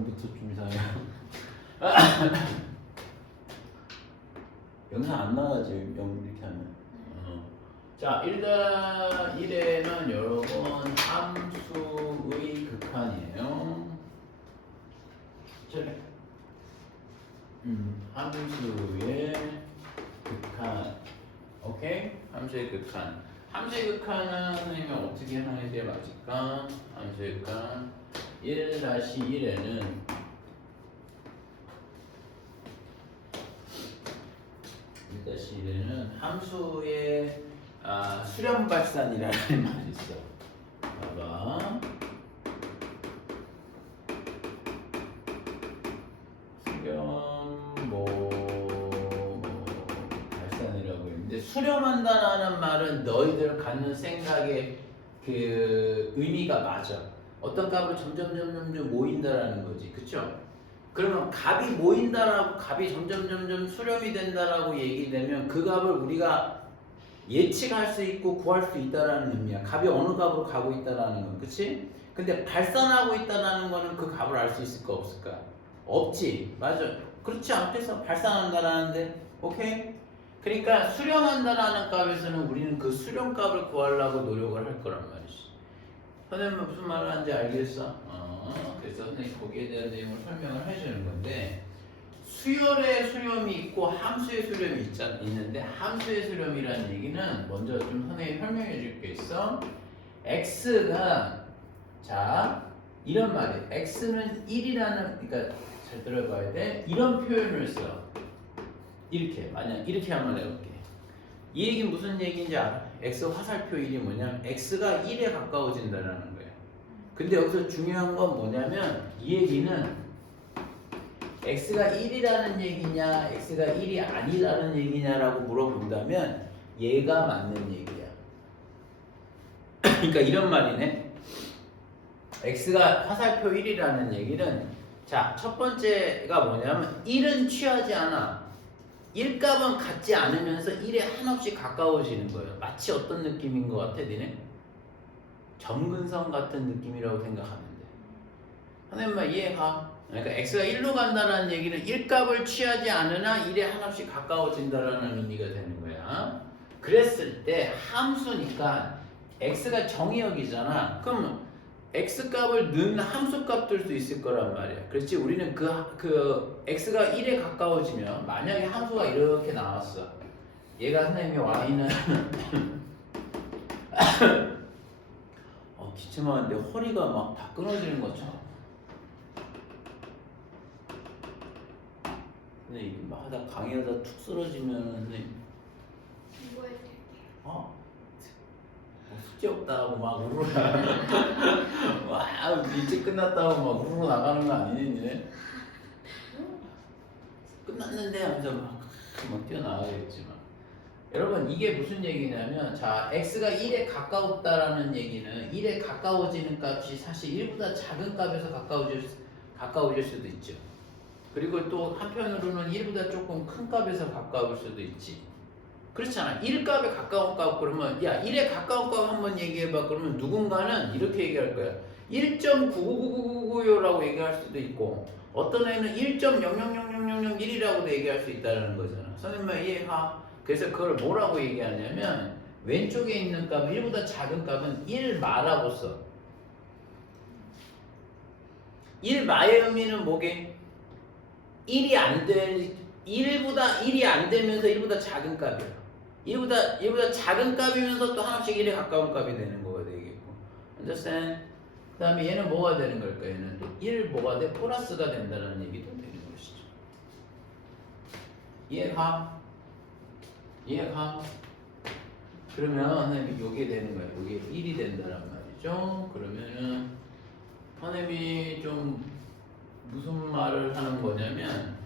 0부터 좀 이상해. 영상 안 나가지 0 이렇게 하면. 자, 일단 1에는 여러분 함수의 극한이에요. 저래. 함수의 극한. 오케이? 함수의 극한. 함수의 극한은 선생님이 어떻게 하는 게 맞을까? 함수의 극한 1-1에는 함수의 수렴 발산이라는 말이 있어. 봐봐. 수렴 발산이라고 있는데, 수렴한다라는 말은 너희들 갖는 생각의 그 의미가 맞아. 어떤 값으로 점점 모인다라는 거지, 그쵸? 그러면 값이 모인다라고, 값이 점점 수렴이 된다라고 얘기되면 그 값을 우리가 예측할 수 있고 구할 수 있다라는 의미야. 값이 어느 값으로 가고 있다라는 건, 그치? 근데 발산하고 있다라는 거는 그 값을 알 수 있을까 없을까? 없지. 맞아. 그렇지 않겠어? 발산한다라는데, 오케이? 그러니까 수렴한다라는 값에서는 우리는 그 수렴값을 구하려고 노력을 할 거란 말이지. 선생님은 무슨 말을 하는지 알겠어? 그래서 선생님이 거기에 대한 내용을 설명을 해주는 건데, 수열의 수렴이 있고 함수의 수렴이 있는데, 함수의 수렴이라는 얘기는 먼저 좀 선생님이 설명해 줄 게 있어. x가, 자, 이런 말이에요. x는 1이라는, 그러니까 잘 들어봐야 돼. 이런 표현을 써. 이렇게, 만약 이렇게 한번 해볼게. 이 얘기는 무슨 얘기인지 알아? x 화살표 1이 뭐냐면 x가 1에 가까워진다는 거예요. 근데 여기서 중요한 건 뭐냐면, 이 얘기는 x가 1이라는 얘기냐 x가 1이 아니라는 얘기냐라고 물어본다면 얘가 맞는 얘기야. 그러니까 이런 말이네. x가 화살표 1이라는 얘기는, 자, 첫 번째가 뭐냐면 1은 취하지 않아. 1값은 같지 않으면서 1에 한없이 가까워지는 거예요. 마치 어떤 느낌인 것 같아, 니네? 점근성 같은 느낌이라고 생각하면 돼. 선생님만 이해가? 그러니까 x가 1로 간다는 얘기는 1값을 취하지 않으나 1에 한없이 가까워진다라는 의미가 되는 거야. 그랬을 때 함수니까 x가 정의역이잖아. 그럼 x값을 넣는 함수값 도 있을 거란 말이야. 그렇지? 우리는 그 x가 1에 가까워지면, 만약에 함수가 이렇게 나왔어. 얘가 선생님이 y는 기침하는데 허리가 막 다 끊어지는 것처럼. 근데 이게 막 하다 강의하다 툭 쓰러지면 선생님 뭐 해줄게. 숙제 없다고 막 우르르 와 일찍 끝났다고 막 우르르 나가는 거 아니니? 끝났는데 하면서 막 뛰어나가겠지만, 여러분 이게 무슨 얘기냐면, 자, x가 1에 가까웠다라는 얘기는 1에 가까워지는 값이 사실 1보다 작은 값에서 가까워질 수도 있죠. 그리고 또 한편으로는 1보다 조금 큰 값에서 가까울 수도 있지. 그렇잖아. 1값에 가까운 값 그러면, 야, 1에 가까운 값 한번 얘기해봐. 그러면 누군가는 이렇게 얘기할 거야. 1.99999요라고 얘기할 수도 있고, 어떤 애는 1.000001이라고도 얘기할 수 있다는 거잖아. 선생님 이해가? 그래서 그걸 뭐라고 얘기하냐면, 왼쪽에 있는 값, 1보다 작은 값은 1마라고 써. 1마의 의미는 뭐게? 1이 안 될, 1보다 1이 안 되면서 1보다 작은 값이야. 1보다 작은 값이면서 또 하나씩 1에 가까운 값이 되는 거가 되겠고. understand? 그 다음에 얘는 뭐가 되는 걸까? 얘는 또 1 뭐가 돼? 플러스가 된다는 얘기도 되는 것이죠. 이해가? 이해가? 그러면 선생님이 요게 되는 거야. 요게 1이 된다는 말이죠. 그러면은 선생님이 좀 무슨 말을 하는 거냐면,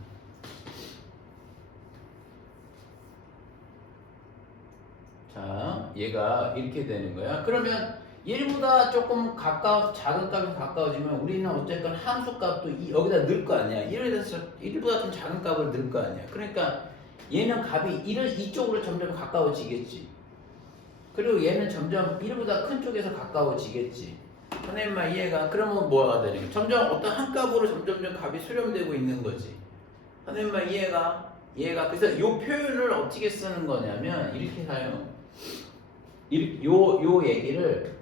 자, 얘가 이렇게 되는 거야. 그러면 1보다 조금 작은 값이 가까워지면 우리는 어쨌건 함수값도 여기다 넣을 거 아니야. 1보다 좀 작은 값을 넣을 거 아니야. 그러니까 얘는 값이 1을 이쪽으로 점점 가까워지겠지. 그리고 얘는 점점 1보다 큰 쪽에서 가까워지겠지. 선생님만 이해가? 그러면 뭐가 되는 거야? 점점 어떤 한 값으로 점점점 값이 수렴되고 있는 거지. 선생님만 이해가? 이해가? 그래서 이 표현을 어떻게 쓰는 거냐면 이렇게 사용. 요 얘기를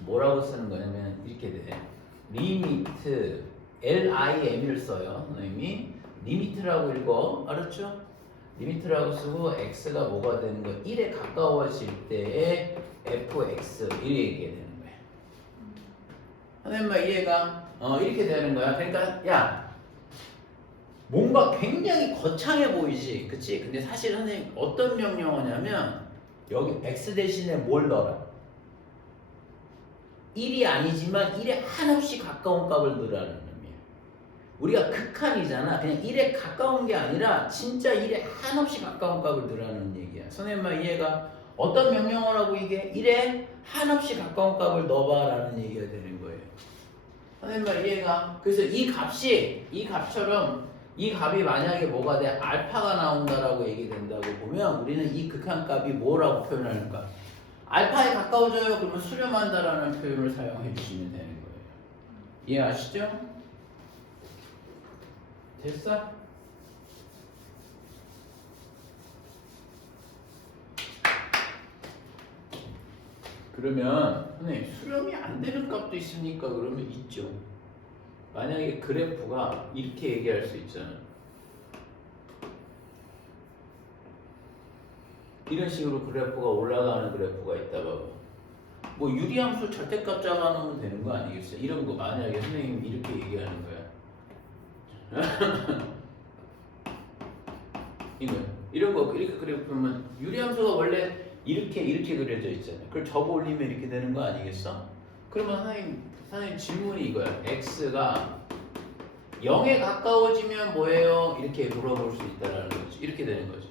뭐라고 쓰는 거냐면 이렇게 돼. 리미트 LIM을 써요. 선생님이 리미트라고 읽어. 알았죠? 리미트라고 쓰고 x가 뭐가 되는 거? 1에 가까워질 때에 fx 이렇게 얘기해야 되는 거야. 선생님만 이해가? 이렇게 되는 거야. 그러니까 야 뭔가 굉장히 거창해 보이지, 그치? 근데 사실 선생님 어떤 명령어냐면 여기 x 대신에 뭘 넣어라? 1이 아니지만 1에 한없이 가까운 값을 넣으라는 의미야. 우리가 극한이잖아. 그냥 1에 가까운 게 아니라 진짜 1에 한없이 가까운 값을 넣으라는 얘기야. 선생님만 이해가? 어떤 명령어라고 이게? 1에 한없이 가까운 값을 넣어봐라는 얘기가 되는 거예요. 선생님만 이해가? 그래서 이 값처럼 이 값이 만약에 뭐가 돼? 알파가 나온다라고 얘기된다고 보면 우리는 이 극한값이 뭐라고 표현하는가? 알파에 가까워져요. 그러면 수렴한다라는 표현을 사용해 주시면 되는 거예요. 이해하시죠? 됐어? 그러면 선생님 수렴이 안 되는 값도 있습니까? 그러면 있죠. 만약에 그래프가 이렇게 얘기할 수 있잖아. 이런 식으로 그래프가 올라가는 그래프가 있다 봐봐. 뭐 유리함수 절대값 잡아놓으면 되는 거 아니겠어요? 이런 거 만약에 선생님이 이렇게 얘기하는 거야. 이런 거 이렇게 그래프면 유리함수가 원래 이렇게 그려져 있잖아요. 그걸 접어 올리면 이렇게 되는 거 아니겠어? 그러면 선생님 질문이 이거야. x가 0에 가까워지면 뭐예요? 이렇게 물어볼 수 있다라는 거지. 이렇게 되는 거죠.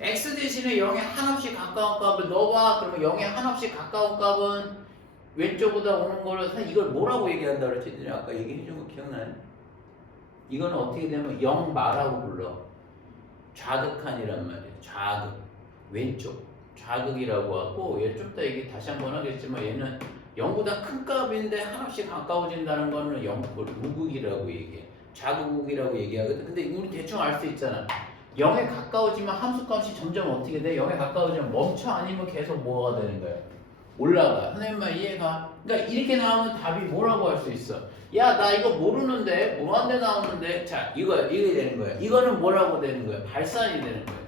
x 대신에 0에 한없이 가까운 값을 넣어봐. 그러면 0에 한없이 가까운 값은 왼쪽보다 오는 거를 선생님 이걸 뭐라고 얘기한다 그랬지? 아까 얘기해 준 거 기억나요? 이거는 어떻게 되면 0마라고 불러. 좌극한이란 말이에요. 좌극. 왼쪽. 좌극이라고 하고 얘 좀 이따 얘기 다시 한번 하겠지만 얘는 0보다 큰 값인데 한없이 가까워진다는 거는 우극이라고 얘기해. 좌극우극이라고 얘기하거든. 근데 우리 대충 알 수 있잖아. 0에 가까워지면 함수값이 점점 어떻게 돼? 0에 가까워지면 멈춰 아니면 계속 뭐가 되는 거야? 올라가. 선생님만 이해가? 그러니까 이렇게 나오면 답이 뭐라고 할 수 있어? 야, 나 이거 모르는데 뭐한데 나오는데 자, 이게 되는 거야. 이거는 뭐라고 되는 거야? 발산이 되는 거야.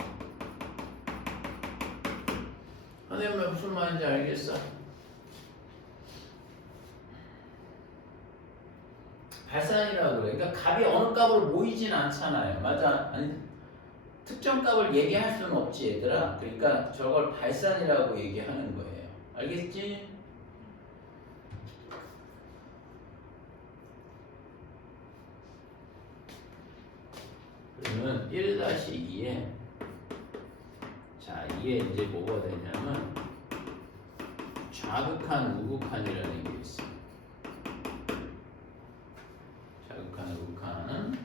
선생님 무슨 말인지 알겠어? 발산이라고 그래. 그러니까 값이 어느 값으로 모이진 않잖아요. 맞아? 아니, 특정 값을 얘기할 수는 없지 얘들아. 그러니까 저걸 발산이라고 얘기하는 거예요. 알겠지? 그러면 1-2에 자, 이게 이제 뭐가 되냐면 좌극한, 우극한이라는 게 있어요. 좌극한, 우극한.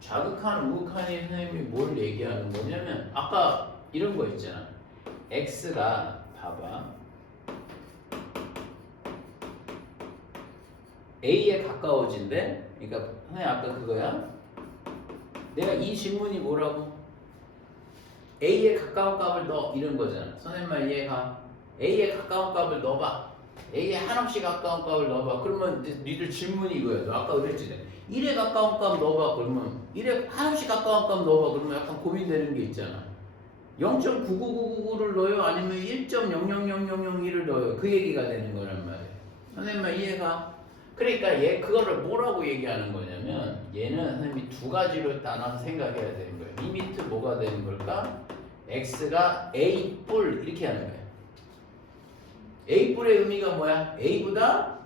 좌극한, 우극한이 선생님이 뭘 얘기하는 거냐면 아까 이런 거 있잖아. x가 봐봐. a에 가까워진대. 그러니까 선생님 아까 그거야. 내가 이 질문이 뭐라고? A에 가까운 값을 넣어 이런 거잖아. 선생님 말 이해가? A에 가까운 값을 넣어봐. A에 한없이 가까운 값을 넣어봐. 그러면 니들 질문이 이거야. 너 아까 그랬지. 1에 가까운 값 넣어봐. 그러면 1에 한없이 가까운 값 넣어봐. 그러면 약간 고민되는 게 있잖아. 0.99999를 넣어요? 아니면 1.000001을 넣어요? 그 얘기가 되는 거란 말이에요. 선생님 말 이해가? 그러니까 얘 그거를 뭐라고 얘기하는 거냐면 얘는 선생님이 두 가지로 나눠서 생각해야 되는 거예요. 리미트 뭐가 되는 걸까? x가 a 뿔 이렇게 하는 거예요. a 뿔의 의미가 뭐야? a보다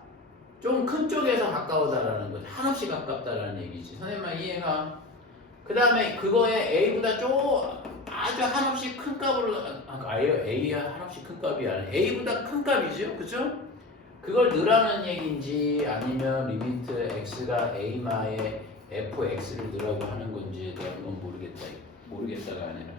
좀 큰 쪽에서 가까워다라는 거죠. 한없이 가깝다라는 얘기지. 선생님만 이해가? 그 다음에 그거에 a보다 아주 한없이 큰 값으로 아예 a야 한없이 큰 값이 아니라 a보다 큰 값이죠, 그죠? 그걸 넣으라는 얘기인지 아니면 리미트 x가 a마에 fx를 넣으라고 하는 건지에 대한 건 모르겠다가 아니라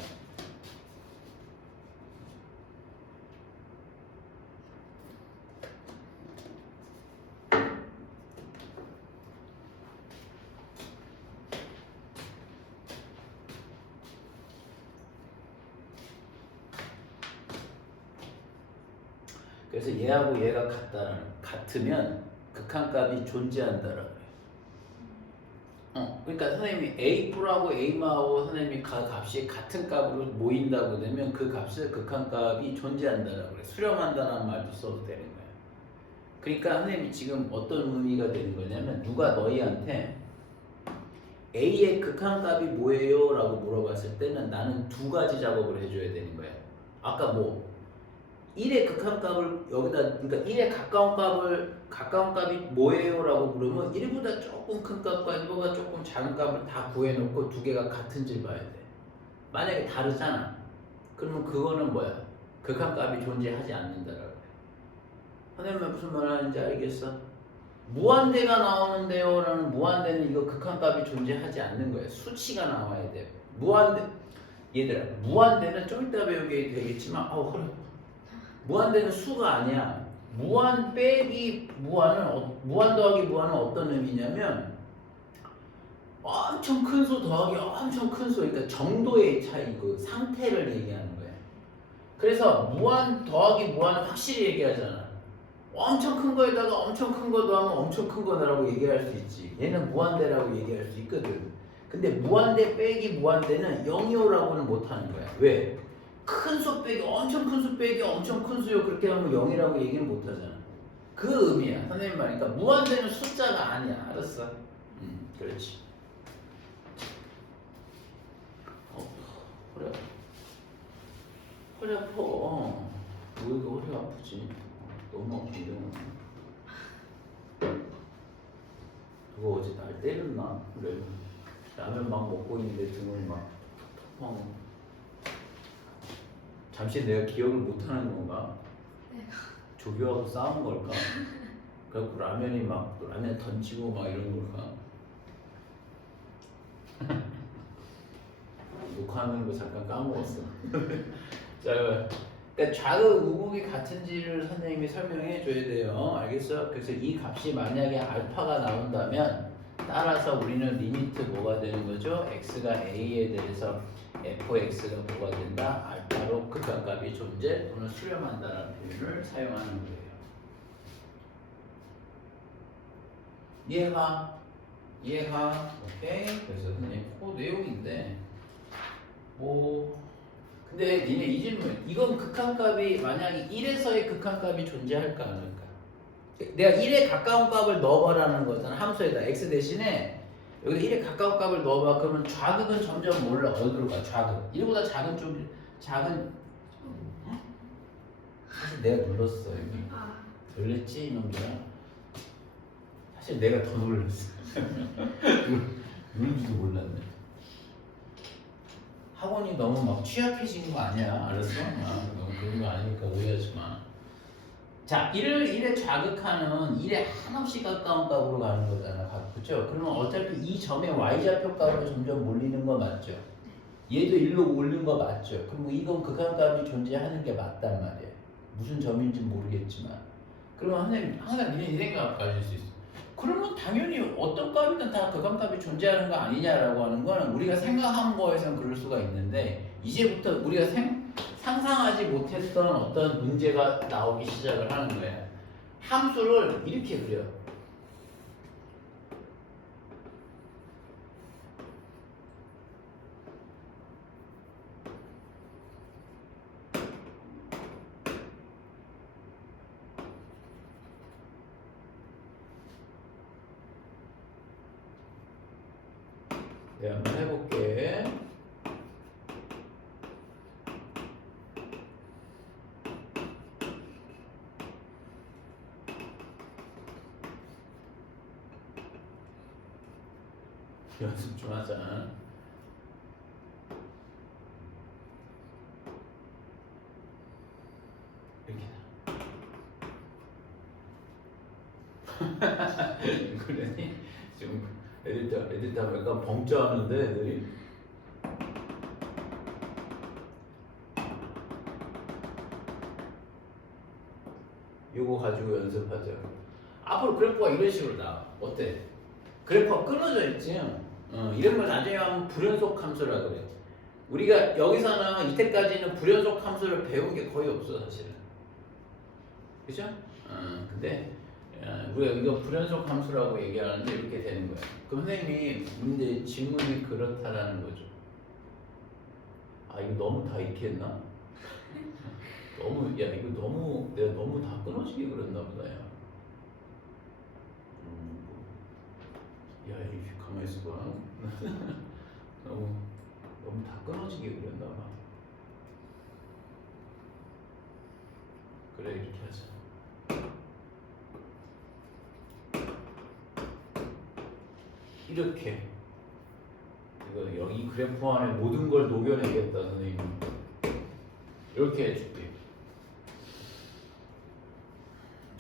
그래서 얘하고 얘가 같으면 극한값이 존재한다라고 그래요. 그러니까 선생님이 A+하고 A마하고 선생님이 값이 같은 값으로 모인다고 되면 그 값을 극한값이 존재한다라고 그래. 수렴한다는 말도 써도 되는 거예요. 그러니까 선생님이 지금 어떤 의미가 되는 거냐면 누가 너희한테 A의 극한값이 뭐예요? 라고 물어봤을 때는 나는 두 가지 작업을 해줘야 되는 거야. 아까 뭐 1의 극한값을 여기다 그러니까 1에 가까운 값이 뭐예요? 라고 물으면 1보다 조금 큰 값과 1보다 조금 작은 값을 다 구해놓고 두 개가 같은지를 봐야 돼. 만약에 다르잖아. 그러면 그거는 뭐야? 극한값이 존재하지 않는다라고 해. 선생님은 무슨 말 하는지 알겠어? 무한대가 나오는데요 라는 무한대는 이거 극한값이 존재하지 않는 거예요. 수치가 나와야 돼요. 무한대 얘들아 무한대는 좀 이따 배우게 되겠지만 허리 무한대는 수가 아니야. 무한 빼기 무한은 무한 더하기 무한은 어떤 의미냐면 엄청 큰 수 더하기 엄청 큰 수 그러니까 정도의 차이 그 상태를 얘기하는 거예요. 그래서 무한 더하기 무한은 확실히 얘기하잖아. 엄청 큰 거에다가 엄청 큰 거 더하면 엄청 큰 거라고 얘기할 수 있지. 얘는 무한대라고 얘기할 수 있거든. 근데 무한대 빼기 무한대는 0이요라고는 못하는 거야. 왜? 큰 수 빼기 엄청 큰 수 빼기 엄청 큰 수요 그렇게 하면 0이라고 얘기는 못하잖아. 그 의미야. 선생님 말이니까 무한대는 숫자가 아니야. 알았어? 그렇지. 허리 아파. 허리 아파. 왜 이렇게 허리 아프지? 너무 아픈데. 그거 어제 날 때렸나? 그래. 라면 막 먹고 있는데 등을 막 턱턱. 잠시 내가 기억을 못하는 건가? 조교하고 싸운 걸까? 그래갖고 라면 던지고 막 이런 걸까? 녹화하는 거 잠깐 까먹었어. 자, 그러니까 좌극 우극이 같은지를 선생님이 설명해 줘야 돼요. 알겠어? 그래서 이 값이 만약에 알파가 나온다면 따라서 우리는 리미트 뭐가 되는 거죠? x가 a에 대해서 fx가 뭐가 된다? 알파로 극한값이 존재 또는 수렴한다는 표현을 사용하는 거예요. 이해가? 오케이? 그래서 선생님 그 내용인데 근데 니네 이 질문 이건 극한값이 만약에 1에서의 극한값이 존재할까 안 할까? 내가 1에 가까운 값을 넣어봐라는 거잖아. 함수에다 x 대신에 여기다 1에 가까운 값을 넣어봐. 그러면 좌극은 점점 몰라. 어디로 가? 좌극 1보다 작은 좀 작은 사실 내가 눌렀어 여기. 놀랬지 이놈들아? 사실 내가 더 놀랐어. 누른지도 몰랐네. 학원이 너무 막 취약해진 거 아니야? 알았어? 너무 그런 거 아니니까 오해하지 마. 자, 1에 좌극하는 1에 한없이 가까운 값으로 가는 거잖아. 그죠? 그러면 어차피 이 점의 y좌표 값으로 점점 몰리는 거 맞죠? 얘도 1로 올린 거 맞죠? 그럼 이건 극한값이 존재하는 게 맞단 말이야. 무슨 점인지 모르겠지만. 그러면 선생님 항상 니네 이 생각 가질 수 있어. 그러면 당연히 어떤 값이든 다 극한값이 존재하는 거 아니냐라고 하는 거는 우리가 생각한 거에선 그럴 수가 있는데 이제부터 우리가 상상하지 못했던 어떤 문제가 나오기 시작을 하는 거예요. 함수를 이렇게 그려. 내가 한번 해볼게. 연습 좀 하자. 이렇게. 그러니 좀 애들 다 약간 벙쪄하는데 애들이. 요거 가지고 연습하자. 앞으로 그래프가 이런 식으로 나와. 어때? 그래프가 끊어져 있지. 이런 걸 나중에 하면 불연속 함수라 그래. 우리가 여기서는 이때까지는 불연속 함수를 배운 게 거의 없어 사실은. 그죠? 근데 우리가 이거 불연속 함수라고 얘기하는데 이렇게 되는 거예요. 그럼 선생님이 문제 질문이 그렇다라는 거죠. 아 이거 너무 다 이렇게 했나? 너무 야 이거 너무 내가 너무 다 끊어지게 그랬나 보다 야. 야 이거 가만히 있어봐. 너무 다 끊어지게 그랬나 봐. 그래 이렇게 하자. 이렇게 이거 여기 그래프 안에 모든 걸 녹여내겠다 선생님. 이렇게 해줄게.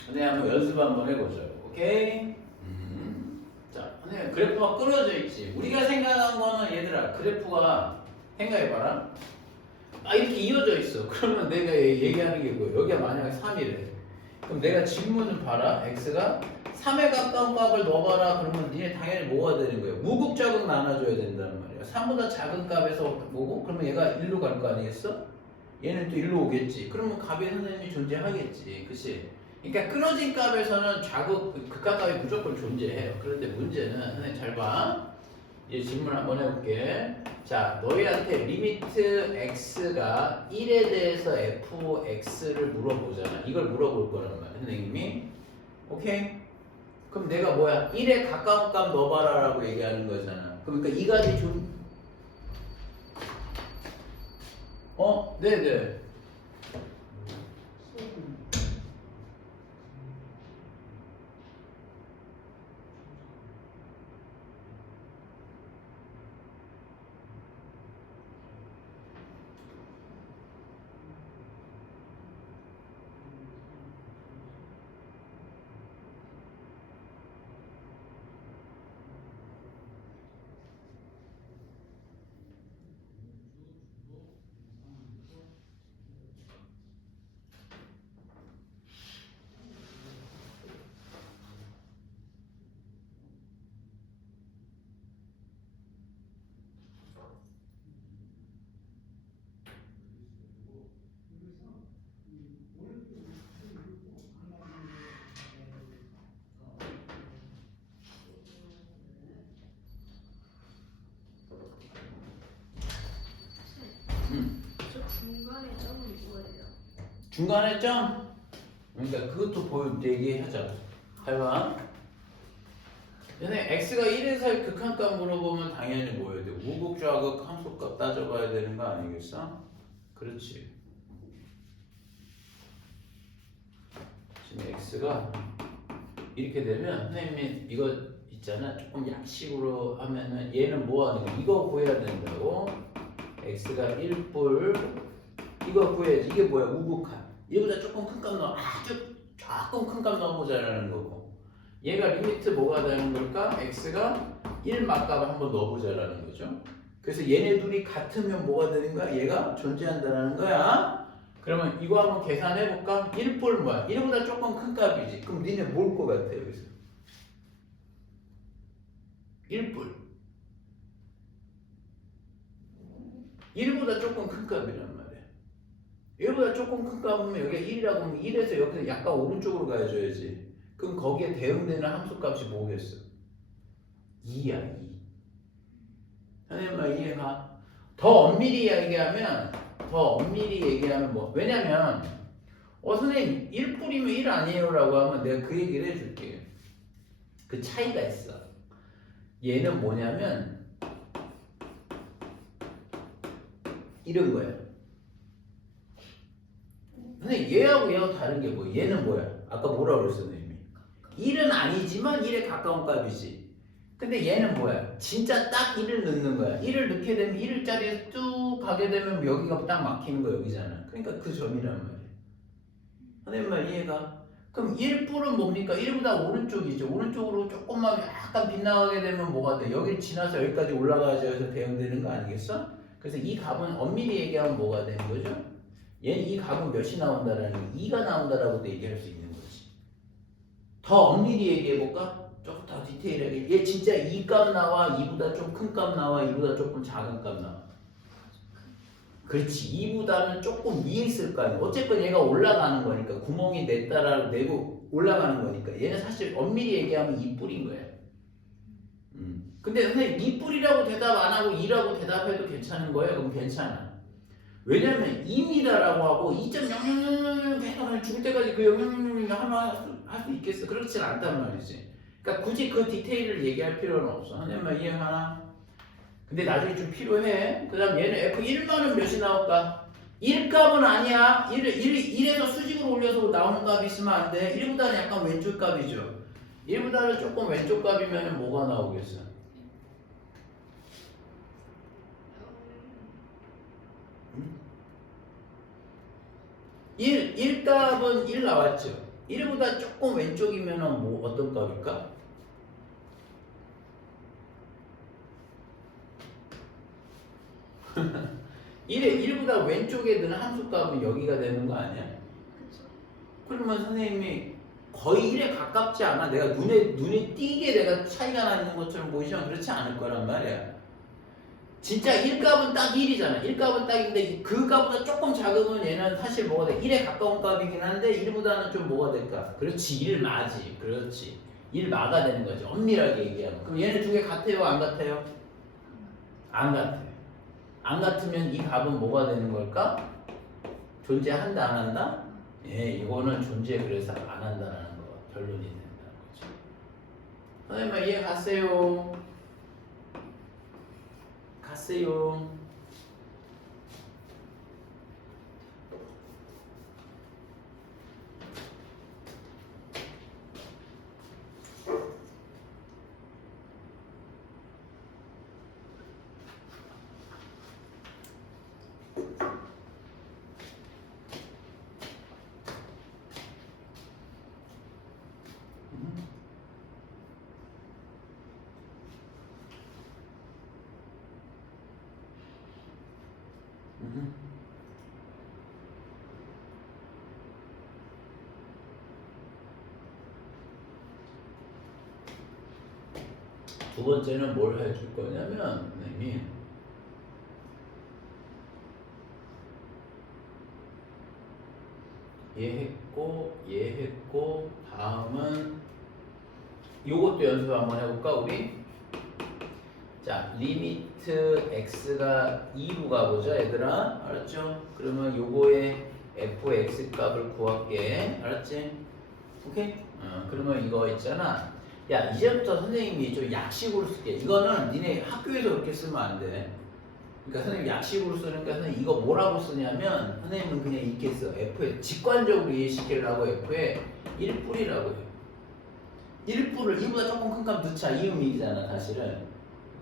선생님 한번 연습 한번 해보죠. 오케이? 자, 선생님 그래프가 끊어져 있지. 우리가 생각한 거는 얘들아 그래프가 생각해봐라. 이렇게 이어져 있어. 그러면 내가 얘기하는 게 뭐야? 여기가 만약에 3이래. 그럼 내가 질문을 봐라. x가 3에 가까운 값을 넣어봐라. 그러면 니네 당연히 뭐가 되는 거예요? 무극자극 나눠줘야 된다는 말이야. 3보다 작은 값에서 뭐고? 그러면 얘가 1로 갈 거 아니겠어? 얘는 또 1로 오겠지. 그러면 값의 선생님이 존재하겠지. 그치? 그러니까 끊어진 값에서는 극한값이 무조건 존재해요. 그런데 문제는 선생님 잘 봐. 이제 질문 한번 해볼게. 자, 너희한테 리미트 x가 1에 대해서 fx를 물어보잖아. 이걸 물어볼 거란 말이야, 선생님이. 오케이? 그럼 내가 뭐야? 1에 가까운 값 넣어봐라 라고 얘기하는 거잖아. 그러니까 이 값이 네네. 저 중간에 점은 뭐예요? 중간에 점? 그러니까 그것도 얘기하자. 해봐. 얘네 x가 1에서의 극한값 물어보면 당연히 뭐 해야 돼? 우극좌극 함수값 따져봐야 되는 거 아니겠어? 그렇지. 지금 x가 이렇게 되면 선생님이 이거 있잖아. 조금 약식으로 하면은 얘는 뭐 하는 거야? 이거 구해야 된다고. x가 1뿔 이거 구해야지. 이게 뭐야? 우극한. 얘보다 조금 큰 값 넣어. 아주 조금 큰 값 넣어보자라는 거고. 얘가 리미트 뭐가 되는 걸까? x가 1 맞값을 한번 넣어보자라는 거죠. 그래서 얘네 둘이 같으면 뭐가 되는 거야? 얘가 존재한다는 거야. 그러면 이거 한번 계산해볼까? 1뿔 뭐야? 1보다 조금 큰 값이지. 그럼 니네 뭘 것 같아 여기서? 1뿔 1보다 조금 큰 값이란 말이야. 1보다 조금 큰 값이면 여기가 1이라고 하면 1에서 여기서 약간 오른쪽으로 가줘야지. 그럼 거기에 대응되는 함수값이 뭐겠어? 2야 2. 선생님 말 이해가? 더 엄밀히 얘기하면 뭐 왜냐면 선생님 1뿔이면 1 아니에요 라고 하면 내가 그 얘기를 해줄게. 그 차이가 있어. 얘는 뭐냐면 이런 거야. 선생님 얘하고 다른 게 뭐? 얘는 뭐야? 아까 뭐라고 그랬어 선생님이? 1은 아니지만 1에 가까운 값이지. 근데 얘는 뭐야? 진짜 딱 1을 넣는 거야. 1을 넣게 되면 1자리에 쭉 가게 되면 여기가 딱 막히는 거 여기잖아. 그러니까 그 점이란 말이야. 선생님 말 이해가? 그럼 1뿔은 뭡니까? 1보다 오른쪽이죠. 오른쪽으로 조금만 약간 빗나가게 되면 뭐가 돼? 여기를 지나서 여기까지 올라가야지 해서 대응되는 거 아니겠어? 그래서 이 값은 엄밀히 얘기하면 뭐가 되는 거죠? 얘는 이 값은 몇이 나온다라는 게 2가 나온다라고도 얘기할 수 있는 거지. 더 엄밀히 얘기해볼까? 조금 더 디테일하게. 얘 진짜 2값 나와? 2보다 좀 큰 값 나와? 2보다 조금 작은 값 나와? 그렇지. 2보다는 조금 위에 있을 거 아니야. 어쨌건 얘가 올라가는 거니까 구멍이 냈다라고 내고 올라가는 거니까 얘는 사실 엄밀히 얘기하면 2뿔인 거야. 근데 선생님 2뿔이라고 대답 안 하고 2라고 대답해도 괜찮은 거예요? 그럼 괜찮아. 왜냐면 2미터라고 하고 2.0000 계속 그냥 죽을 때까지 그 000 하면 할 수 있겠어? 그렇진 않단 말이지. 그러니까 굳이 그 디테일을 얘기할 필요는 없어. 선생님만 이해하나? 근데 나중에 좀 필요해. 그 다음 얘는 F1만은 몇이 나올까? 1값은 아니야. 1에서 수직으로 올려서 나오는 값이 있으면 안 돼. 1보다는 약간 왼쪽 값이죠. 1보다는 조금 왼쪽 값이면 뭐가 나오겠어? 1값은 1 나왔죠. 1보다 조금 왼쪽이면 뭐 어떤 값일까? 1보다 왼쪽에 드는 함수값은 여기가 되는 거 아니야? 그쵸. 그러면 선생님이 거의 1에 가깝지 않아? 내가 눈에 띄게 내가 차이가 나는 것처럼 보이지만 그렇지 않을 거란 말이야. 진짜 1값은 딱 1이잖아. 1값은 딱인데 그 값보다 조금 작으면 얘는 사실 뭐가 돼? 1에 가까운 값이긴 한데 1보다는 좀 뭐가 될까? 그렇지. 1 마지. 그렇지. 1 마가 되는 거지. 엄밀하게 얘기하면. 그럼 얘네 두 개 같아요? 안 같아요? 안 같아요. 안 같으면 이 값은 뭐가 되는 걸까? 존재한다 안 한다? 예, 이거는 존재 그래서 안 한다라는 거 결론이 된다는 거죠. 선생님 이해 갔어요? 갔어요. 두 번째는 뭘 해줄 거냐면 선생님이 얘 했고 다음은 요것도 연습 한번 해볼까 우리? 자 리미트 x가 2로 가보자 얘들아 알았죠? 그러면 요거의 fx 값을 구할게 알았지? 오케이? 그러면 이거 있잖아 야 이제부터 선생님이 좀 약식으로 쓸게 이거는 니네 학교에서 그렇게 쓰면 안돼 그러니까 선생님 약식으로 쓰니까 선생님 이거 뭐라고 쓰냐면 선생님은 그냥 이렇게 써 f에 직관적으로 이해시키려고 f에 1뿔이라고 해 1뿔을 2보다 조금 큰 값 넣자 이 의미잖아 사실은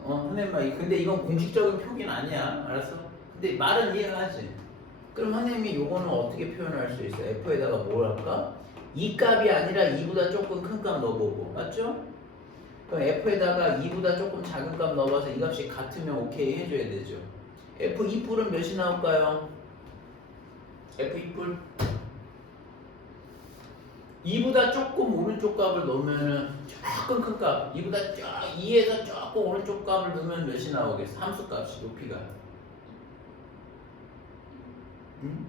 선생님 근데 이건 공식적인 표기는 아니야 알았어? 근데 말은 이해가지 그럼 선생님이 요거는 어떻게 표현할 수 있어 f에다가 뭘 할까? 이 값이 아니라 2보다 조금 큰 값 넣어보고 맞죠? 그럼 f에다가 2보다 조금 작은 값 넣어봐서 이 값이 같으면 오케이 해줘야 되죠 f 2뿔은 몇이 나올까요? f 2뿔 2보다 조금 오른쪽 값을 넣으면 조금 큰 값 2에서 조금 오른쪽 값을 넣으면 몇이 나오겠어? 함수 값이 높이가 응?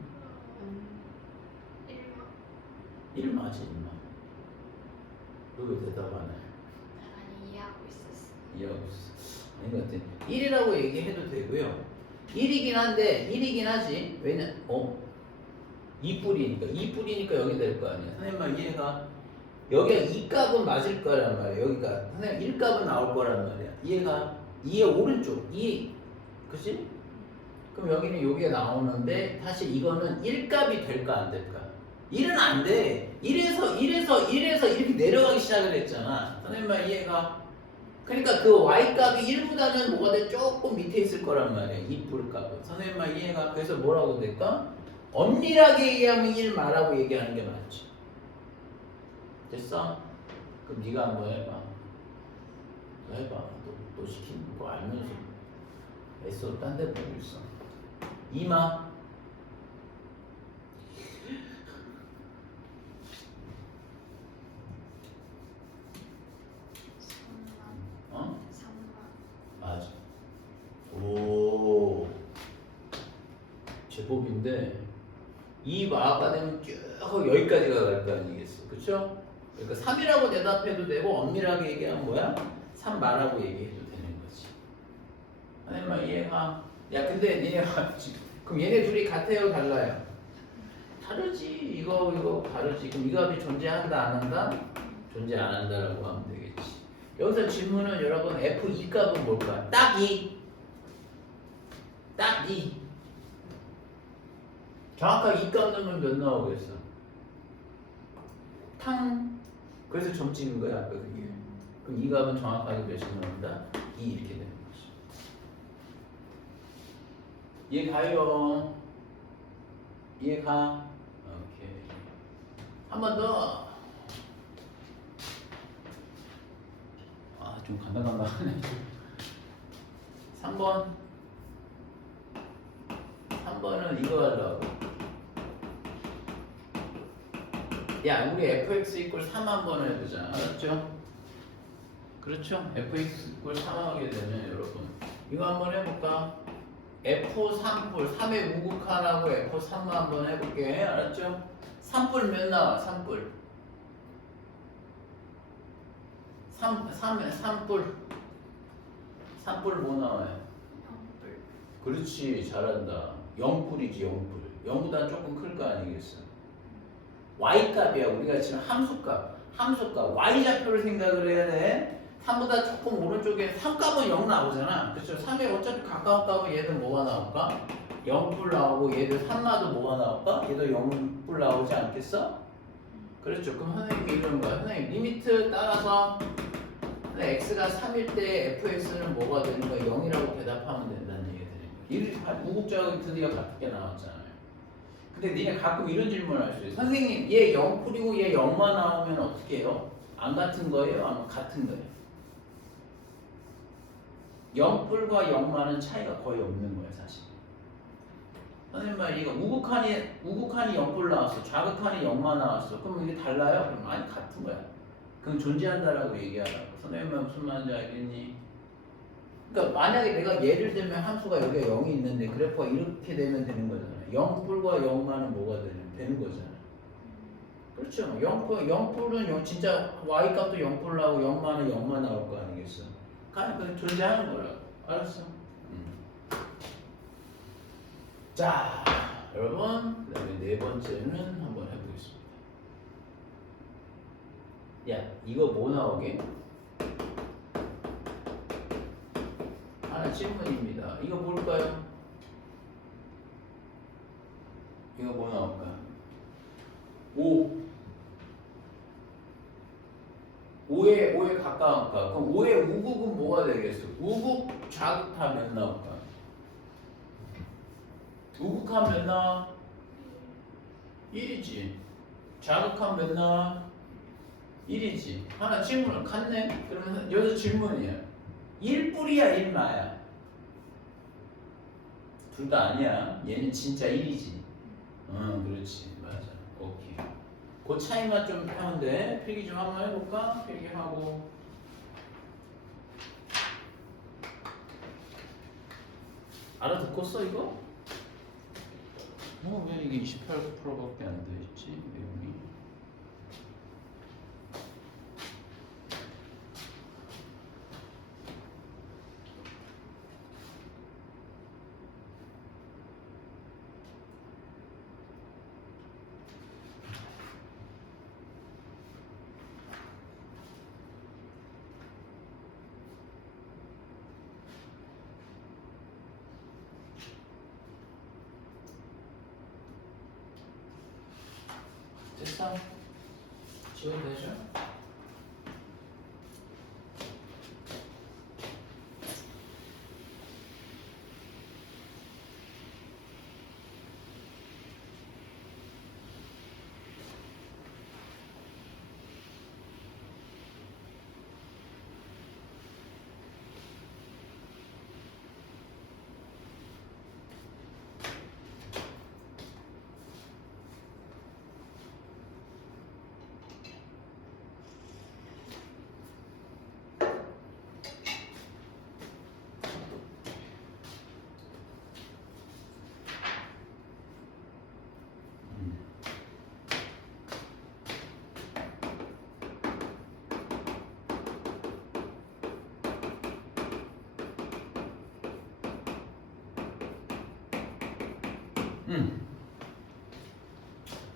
1 맞지 1마 너 왜 대답 안 해? 아니 이해하고 있었어. 이해하고 있어 아닌 것 같아 1이라고 얘기해도 되고요 1이긴 하지 왜냐 2뿔이니까 여기 될 거 아니야 선생님만 이해가 여기가 2값은 맞을 거란 말이야 여기가 선생님 1값은 나올 거란 말이야 이해가 2의 오른쪽 2 그치? 그럼 여기는 여기가 나오는데 사실 이거는 1값이 될까 안 될까? 1은 안 돼. 1에서 이렇게 내려가기 시작을 했잖아. 선생님만 이해가? 그러니까 그 y값이 1보다는 뭐가 돼? 조금 밑에 있을 거란 말이야. 2뿔 값은. 선생님만 이해가? 그래서 뭐라고 될까? 엄밀하게 얘기하면 1 말하고 얘기하는 게 맞지. 됐어? 그럼 네가 한번 해봐. 너 해봐. 너 시키는 거 알면서 애써 딴 데 보고 있어. 이마. 어? 3만. 맞아. 오. 제곱인데 이 마가 되면 쭉 여기까지가 갈 거 아니겠어, 그쵸? 그러니까 3이라고 대답해도 되고 엄밀하게 얘기하면 뭐야? 3 말하고 얘기해도 되는 거지. 아니면 얘가 야 근데 얘가 그럼 얘네 둘이 같아요, 달라요? 다르지. 이거 다르지. 그럼 이 값이 존재한다, 안 한다? 존재 안 한다라고 하면 되겠지. 여기서 질문은 여러분 F2 값은 뭘까? 딱 2. 딱 2. 정확하게 이 값 넣으면 몇 나오겠어? 탕. 그래서 점 찍은 거야, 아까 그게. 그럼 이 값은 정확하게 몇이 나온다? 2 이렇게 되는 거지. 이해 가요? 이해 가? 오케이. 한 번 더. 아, 좀 간당간당하네. 3번. 3번은 이거 하려고. 야, 우리 fx 이퀄 3 한번 해보자. 알았죠? 그렇죠? fx 이퀄 3 하게 되면 여러분 이거 한번 해볼까? f3뿔 3의 우극한하고 f3만 한번 해볼게. 알았죠? 3뿔 몇 나와? 3뿔 3뿔 뭐 나와요? 그렇지, 잘한다. 0뿔이지, 0뿔. 0보다 조금 클 거 아니겠어? y값이야. 우리가 지금 함수값 y좌표를 생각을 해야 돼. 3보다 조금 오른쪽에 3값은 0 나오잖아. 그렇죠? 3에 어차피 가까운 값은 얘들 뭐가 나올까? 0뿔 나오고 얘들 3마도 뭐가 나올까? 얘도 0뿔 나오지 않겠어? 그렇죠. 그럼 선생님이 이러는 거야. 선생님 리미트 따라서 x가 3일 때 fx는 뭐가 되는 거야? 0이라고 대답하면 된다는 얘기가 되는 거야. 무국자가 드디어 같게 나왔잖아요. 근데 니네 가끔 이런 질문을 할 수 있어요. 선생님 얘 0뿔이고 얘 0만 나오면 어떻게 해요? 안 같은 거예요? 아니면 같은 거예요? 0뿔과 0만은 차이가 거의 없는 거예요, 사실. 선생님 말 이거 우극한이 0뿔 나왔어. 좌극한이 0만 나왔어. 그럼 이게 달라요? 그럼 아니 같은 거야. 그럼 존재한다라고 얘기하라고. 선생님 말 무슨 말인지 알겠니? 그러니까 만약에 내가 예를 들면 함수가 여기에 0이 있는데 그래프가 이렇게 되면 되는 거잖아요. 0뿔과 0만은 뭐가 되는 거잖아요. 그렇죠. 0뿔은 0, 진짜 y값도 0뿔 나오고 0만은 0만 나올 거 아니겠어. 그냥 존재하는 거라고. 알았어? 자, 여러분, 그 다음에 네 번째는 한번 해보겠습니다. 야, 이거 뭐 나오게? 하나 질문입니다. 이거 뭘까요? 이거 뭐 나올까? 5에 가까운 값. 그럼 5의 우극은 뭐가 되겠어? 우극 좌극하 몇 나올까? 우극하 몇 나와? 1이지. 좌극하 몇 나와? 1이지. 하나 질문을 갔네? 그러면 여기서 질문이야. 1뿔이야 1마야? 둘 다 아니야. 얘는 진짜 1이지. 응, 그렇지. 맞아. 오케이. 그 차이만 좀 하면 돼. 필기 좀 한번 해볼까? 필기하고. 알아듣고 써 이거? 왜 이게 28%밖에 안 돼있지? 내용이. 됐어? 지워도 되죠?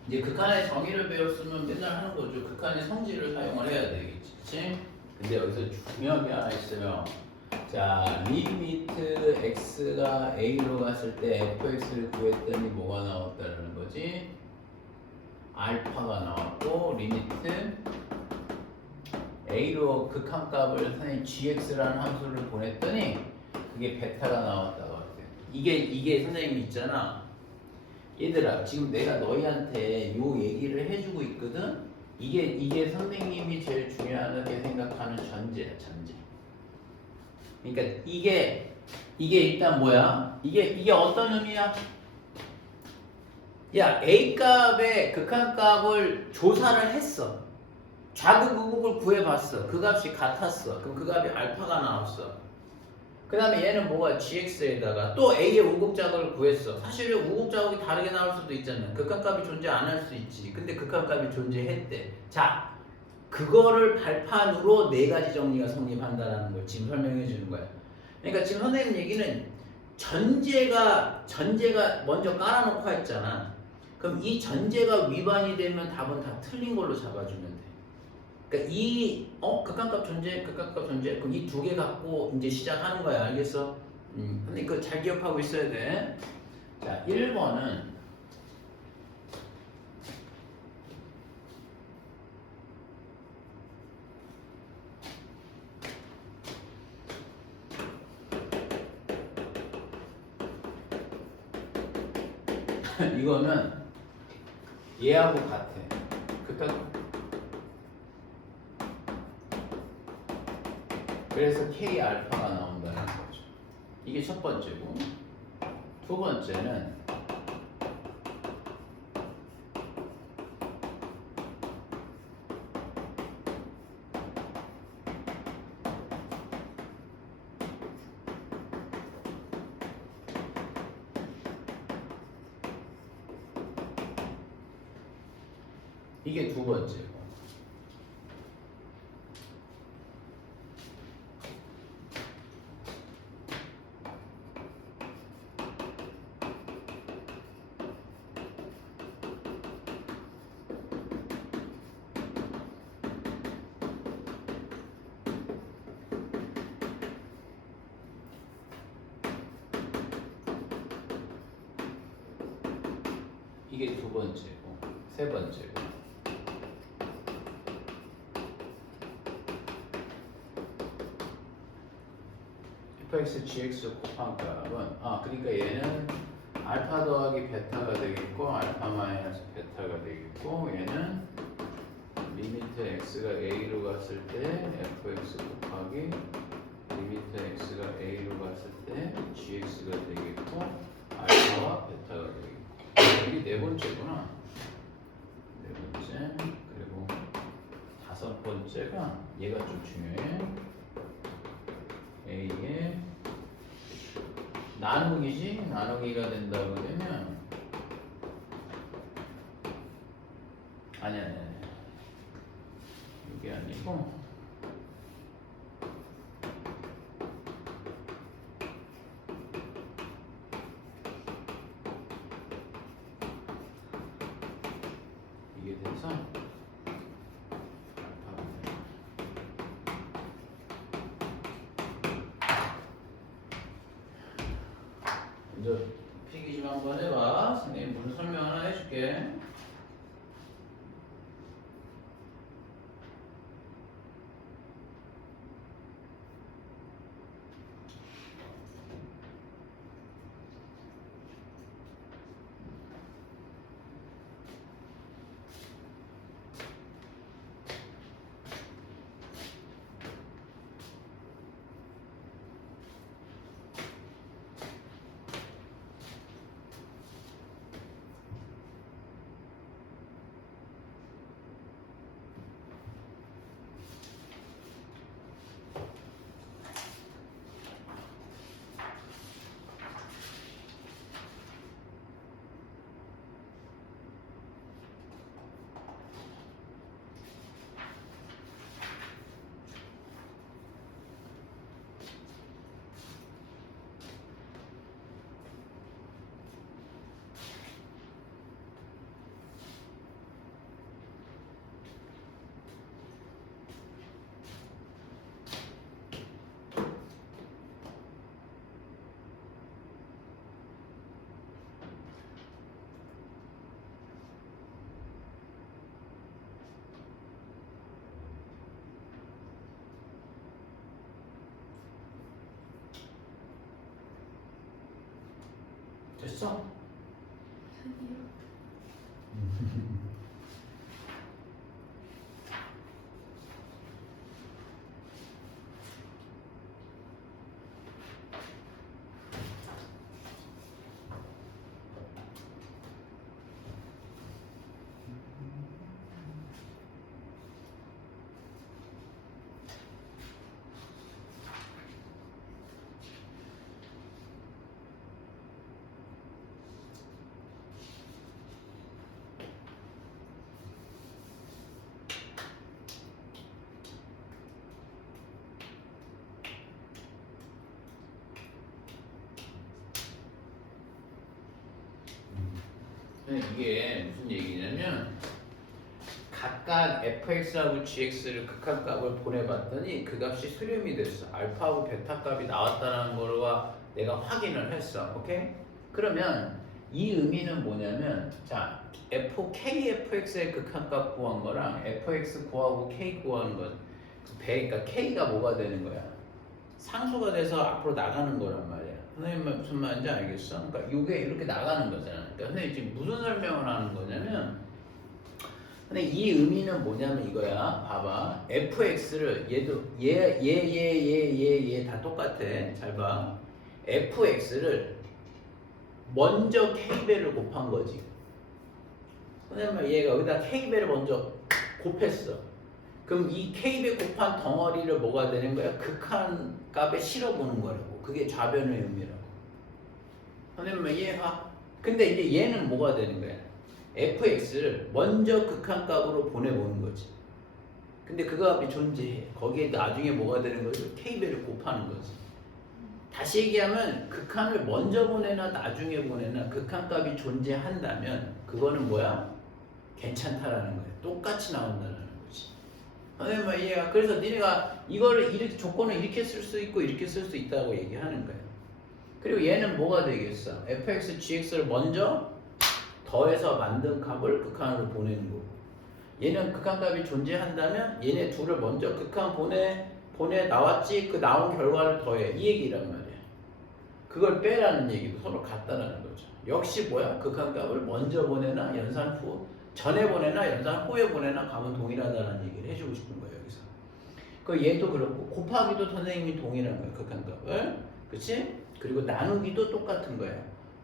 이제 극한의 정의를 배웠으면 맨날 하는 거죠. 극한의 성질을 사용을 해야 되겠지, 그치? 근데 여기서 중요한 게 하나 있어요. 자, 리미트 x가 a로 갔을 때 fx를 구했더니 뭐가 나왔다는 거지? 알파가 나왔고, 리미트 a로 극한값을 선생님 gx라는 함수를 보냈더니 그게 베타가 나왔다고 할때 이게 선생님이 있잖아. 얘들아, 지금 내가 너희한테 요 얘기를 해주고 있거든. 이게 선생님이 제일 중요하게 생각하는 전제야, 전제. 그러니까 이게 일단 뭐야? 이게 어떤 의미야? 야, A 값의 극한값을 조사를 했어. 좌극 우극을 구해봤어. 그 값이 같았어. 그럼 그 값이 알파가 나왔어. 그 다음에 얘는 뭐가 gx에다가 또 a의 우극자극을 구했어. 사실은 우극자극이 다르게 나올 수도 있잖아. 극한값이 존재 안 할 수 있지. 근데 극한값이 존재했대. 자, 그거를 발판으로 네 가지 정리가 성립한다라는 걸 지금 설명해 주는 거야. 그러니까 지금 선생님 얘기는 전제가 먼저 깔아놓고 했잖아. 그럼 이 전제가 위반이 되면 답은 다 틀린 걸로 잡아주면 돼. 그러니까 극한값 존재, 극한값 존재. 그럼 이 두 개 갖고 이제 시작하는 거야. 알겠어? 근데 이거 잘 기억하고 있어야 돼. 자, 1번은 이거는 얘하고 같아. 그래서 K 알파가 나온다는 거죠. 이게 첫 번째고, 두 번째는 이게 두 번째고. 이게 두 번째고, 세 번째고. fx, gx 곱한 값은 그러니까 얘는 알파 더하기 베타가 되겠고 알파 마이너스 베타가 되겠고 얘는 리미트 x가 a로 갔을 때 fx 곱하기 리미트 x가 a로 갔을 때 gx가 되겠고 알파와 베타가 되겠고 이게 네 번째구나. 네 번째. 그리고 다섯 번째가 얘가 좀 중요해. a의 나누기지? 나누기가 된다고 되면 아니야 이게 아니고 이게 돼서 먼저 필기 좀 한번 해봐. 선생님 무슨 설명 하나 해줄게. 됐어? 아니요. 이게 무슨 얘기냐면 각각 fx하고 gx를 극한값을 보내봤더니 그 값이 수렴이 됐어. 알파하고 베타 값이 나왔다는 거와 내가 확인을 했어. 오케이? 그러면 이 의미는 뭐냐면 자 kfx의 극한값 구한 거랑 fx 구하고 k 구하는 건 그러니까 k가 뭐가 되는 거야? 상수가 돼서 앞으로 나가는 거란 말이야. 선생님 무슨 말인지 알겠어? 그러니까 이게 이렇게 나가는 거잖아. 그러니까 선생님 지금 무슨 설명을 하는 거냐면 근데 이 의미는 뭐냐면 이거야. 봐봐. fx를 얘도 얘 다 똑같아. 잘 봐. fx를 먼저 k배를 곱한 거지. 선생님 얘가 여기다 k배를 먼저 곱했어. 그럼 이 k배 곱한 덩어리를 뭐가 되는 거야? 극한 값에 실어보는 거라고. 그게 좌변의 의미라고. 선생님 이해가? 근데 이제 얘는 뭐가 되는 거야? fx를 먼저 극한값으로 보내보는 거지. 근데 그 값이 존재해. 거기에 나중에 뭐가 되는 거지? k배를 곱하는 거지. 다시 얘기하면 극한을 먼저 보내나 나중에 보내나 극한값이 존재한다면 그거는 뭐야? 괜찮다라는 거야. 똑같이 나온다는 거지. 선생님 이해가? 그래서 니네가 이거를 이렇게 조건을 이렇게 쓸 수 있고 이렇게 쓸 수 있다고 얘기하는 거야. 그리고 얘는 뭐가 되겠어? fx, gx를 먼저 더해서 만든 값을 극한으로 보내는 거고 얘는 극한값이 존재한다면 얘네 둘을 먼저 극한 보내 나왔지 그 나온 결과를 더해 이 얘기란 말이야. 그걸 빼라는 얘기도 서로 같다라는 거죠. 역시 뭐야? 극한값을 먼저 보내나 연산 후 전에 보내나 연산 후에 보내나 값은 동일하다는 얘기를 해주고 싶은 거예요 여기서. 그 얘도 그렇고 곱하기도 선생님이 동일한 거야 극한값을. 그렇지? 그리고 나누기도 똑같은 거야.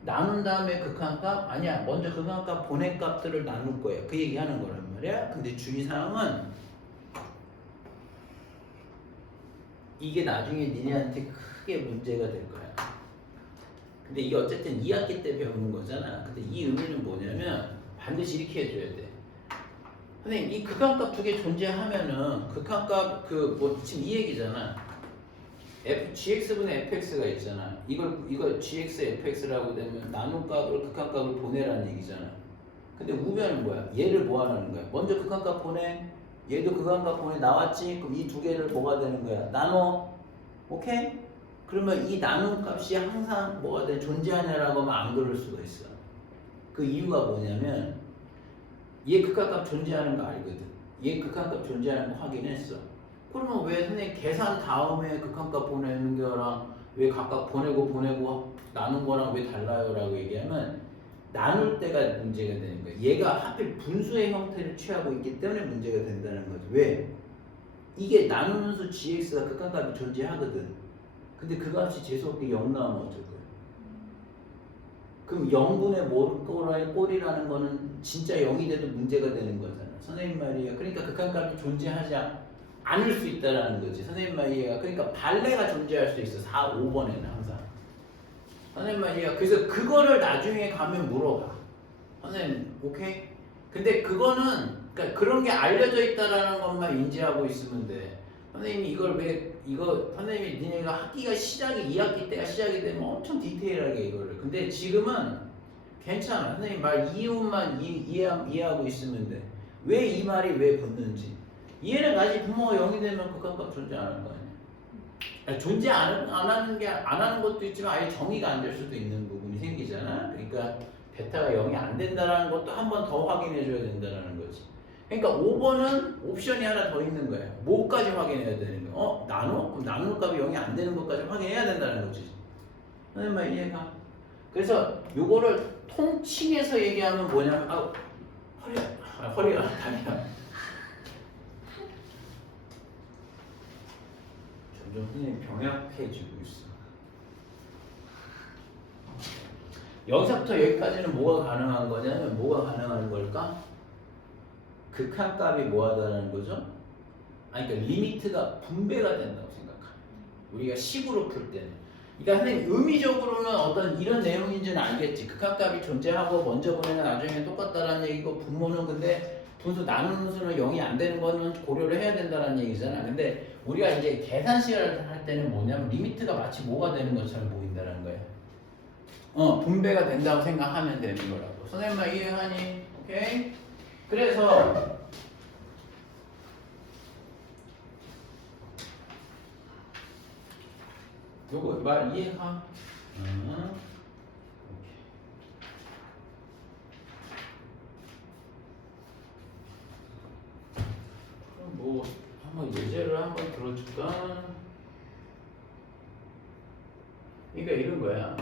나눈 다음에 극한값 아니야 먼저 극한값 보낸 값들을 나눌 거야 그 얘기 하는 거란 말이야. 근데 주의사항은 이게 나중에 니네한테 크게 문제가 될 거야. 근데 이게 어쨌든 2학기 때 배우는 거잖아. 근데 이 의미는 뭐냐면 반드시 이렇게 해줘야 돼. 선생님 이 극한값 두 개 존재하면은 극한값 그 뭐 지금 이 얘기잖아. gx분의 fx가 있잖아. 이걸 gx fx라고 되면 나눈 값을 극한값을 보내라는 얘기잖아. 근데 우변은 뭐야? 얘를 뭐 하라는 거야? 먼저 극한값 보내. 얘도 극한값 보내 나왔지? 그럼 이 두 개를 뭐가 되는 거야? 나눠. 오케이? 그러면 이 나눈 값이 항상 뭐가 돼? 존재하냐라고 하면 안 그럴 수가 있어. 그 이유가 뭐냐면 얘 극한값 존재하는 거 알거든. 얘 극한값 존재하는 거 확인했어. 그러면 왜 선생님 계산 다음에 극한값 보내는 거랑 왜 각각 보내고 나눈 거랑 왜 달라요? 라고 얘기하면 나눌 때가 문제가 되는 거야. 얘가 하필 분수의 형태를 취하고 있기 때문에 문제가 된다는 거죠. 왜? 이게 나누는 수 gx가 극한값이 존재하거든. 근데 그 값이 재수없게 0 나오면 어쩔 거야? 그럼 0분의 꼴이라는 거는 진짜 0이 돼도 문제가 되는 거잖아. 선생님 말이에요. 그러니까 극한값이 존재하지 않을 수 있다라는 거지. 선생님 말이에요. 그러니까 발레가 존재할 수 있어. 4, 5번에는 항상. 선생님 말이에요. 그래서 그거를 나중에 가면 물어봐. 선생님, 오케이? 근데 그거는 그러니까 그런 게 알려져 있다라는 것만 인지하고 있으면 돼. 선생님이 이걸 선생님이 니네가 학기가 2학기 때가 시작이 되면 엄청 디테일하게 이거를. 근데 지금은 괜찮아. 선생님 말 이유만 이해하고 있으면 돼. 왜 이 말이 왜 붙는지. 이해를 가지. 부모가 0이 되면 극한값 존재 안 하는 거 아니야. 아니, 존재 안 하는 것도 있지만 아예 정의가 안 될 수도 있는 부분이 생기잖아. 그러니까 베타가 0이 안 된다라는 것도 한 번 더 확인해 줘야 된다는 거지. 그러니까 5번은 옵션이 하나 더 있는 거야. 뭐까지 확인해야 되는 거야? 나눠? 그럼 나누는 값이 0이 안 되는 것까지 확인해야 된다는 거지. 선생님 말 이해가? 그래서 요거를 통칭해서 얘기하면 뭐냐면 허리가 다리야. 점점 선생님 병약해지고 있어. 여기서부터 여기까지는 뭐가 가능한 거냐면 뭐가 가능한 걸까? 극한값이 뭐하다는 거죠? 아니 그러니까 리미트가 분배가 된다고 생각합니다. 우리가 식으로 풀 때는. 그러니까 선생님 의미적으로는 어떤 이런 내용인지는 알겠지. 극한값이 존재하고 먼저 보내는 나중에 똑같다라는 얘기고 분모는 근데 분수 나누는 수는 0이 안 되는 거는 고려를 해야 된다는 얘기잖아. 근데 우리가 이제 계산식을 할 때는 뭐냐면 리미트가 마치 뭐가 되는 것처럼 보인다는 거예요. 분배가 된다고 생각하면 되는 거라고. 선생님만 이해하니? 오케이? 그래서 요거 말 이해가? 그럼 뭐 한번 예제를 한번 들어줄까? 그러니까 이런 거야.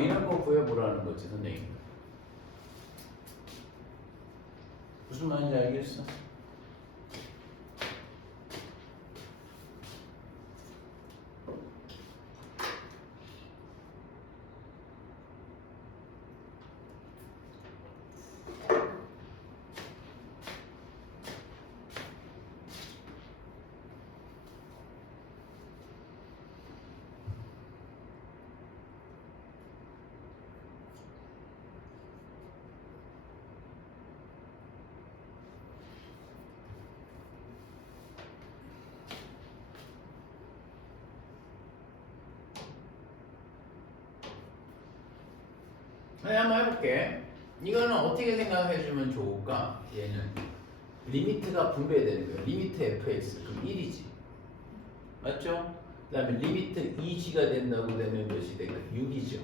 이런 거 구해보라는 거지, 선생님. 무슨 말인지 알겠어? 네, 한번 해볼게. 이거는 어떻게 생각해주면 좋을까? 얘는 리미트가 분배되는 거예요. 리미트 fx 그럼 1이지, 맞죠? 그 다음에 리미트 2g가 된다고 되면 몇이 될까? 6이죠.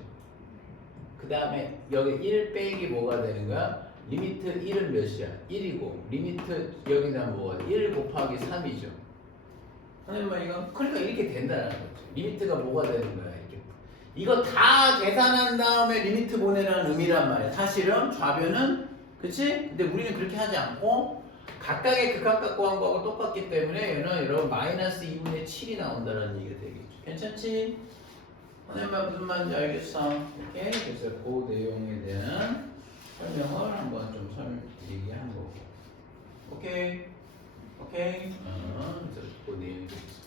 그 다음에 여기 1 빼기 뭐가 되는 거야? 리미트 1은 몇이야? 1이고 리미트 여기다 뭐가 1 곱하기 3이죠. 선생님 이거 그러니까 이렇게 된다는 거죠. 리미트가 뭐가 되는 거야? 이렇게. 이거 다 계산한 다음에 리미트 보내라는 의미란 말이야. 사실은 좌변은, 그치? 근데 우리는 그렇게 하지 않고 각각의 극한값 구한 거하고 똑같기 때문에 얘는 여러분 마이너스 2분의 7이 나온다는 얘기가 되겠죠. 괜찮지? 선생님 무슨 말인지 알겠어? 오케이? 그래서 그 내용에 대한 설명을 한번 좀 얘기한 거고. 오케이? 오케이? 그래서 그 내용이 되겠어.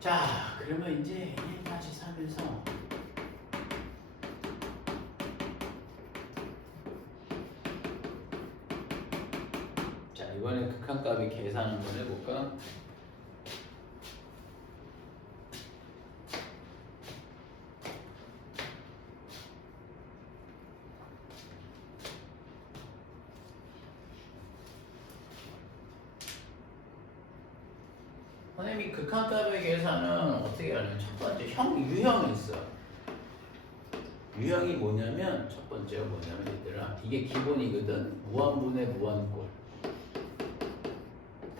자, 그러면 이제 1-3에서 자, 이번에 극한값이 계산 한번 해볼까? 선생님이 극한값의 계산은 어떻게 하냐면 첫 번째 유형이 있어. 유형이 뭐냐면 첫 번째가 뭐냐면 얘들아 이게 기본이거든. 무한분의 무한꼴.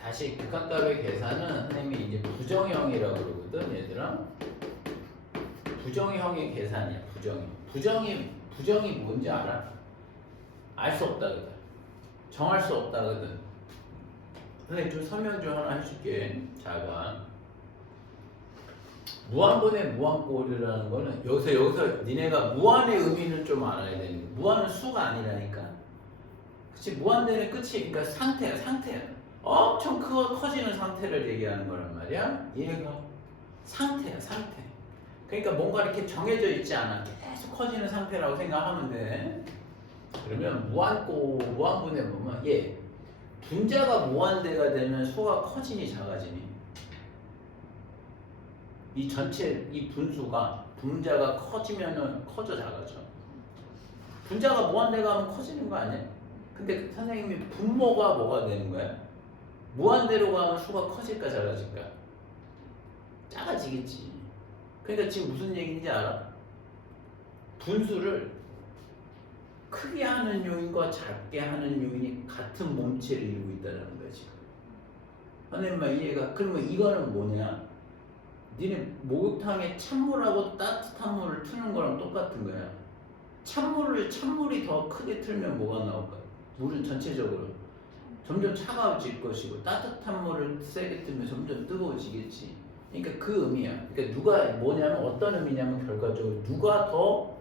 다시 극한값의 계산은 선생님이 이제 부정형이라고 그러거든. 얘들아 부정형의 계산이야. 부정이 뭔지 알아? 알 수 없다거든. 정할 수 없다거든. 선생님 좀 설명 좀 하나 해줄게. 자가 무한분의 무한꼴이라는 거는 여기서 니네가 무한의 의미는 좀 알아야 되는 거야. 무한은 수가 아니라니까. 그치? 무한대는 끝이, 그러니까 상태야. 엄청 커지는 상태를 얘기하는 거란 말이야. 얘가 상태야. 그러니까 뭔가 이렇게 정해져 있지 않아. 계속 커지는 상태라고 생각하면 돼. 그러면 무한분의 보면 얘 분자가 무한대가 되면 수가 커지니 작아지니? 이 전체 이 분수가 분자가 커지면은 커져 작아져? 분자가 무한대 가면 커지는 거 아니야? 근데 선생님이 분모가 뭐가 되는 거야? 무한대로 가면 수가 커질까 작아질까? 작아지겠지. 그러니까 지금 무슨 얘기인지 알아? 분수를 크게 하는 요인과 작게 하는 요인이 같은 몸체를 이루고 있다는 거야 지금. 선생님 이해가? 그러면 이거는 뭐냐? 니네 목욕탕에 찬물하고 따뜻한 물을 트는 거랑 똑같은 거야. 찬물이 더 크게 틀면 뭐가 나올까? 물은 전체적으로 점점 차가워질 것이고 따뜻한 물을 세게 틀면 점점 뜨거워지겠지. 그러니까 그 의미야. 그러니까 누가 뭐냐면 어떤 의미냐면 결과적으로 누가 더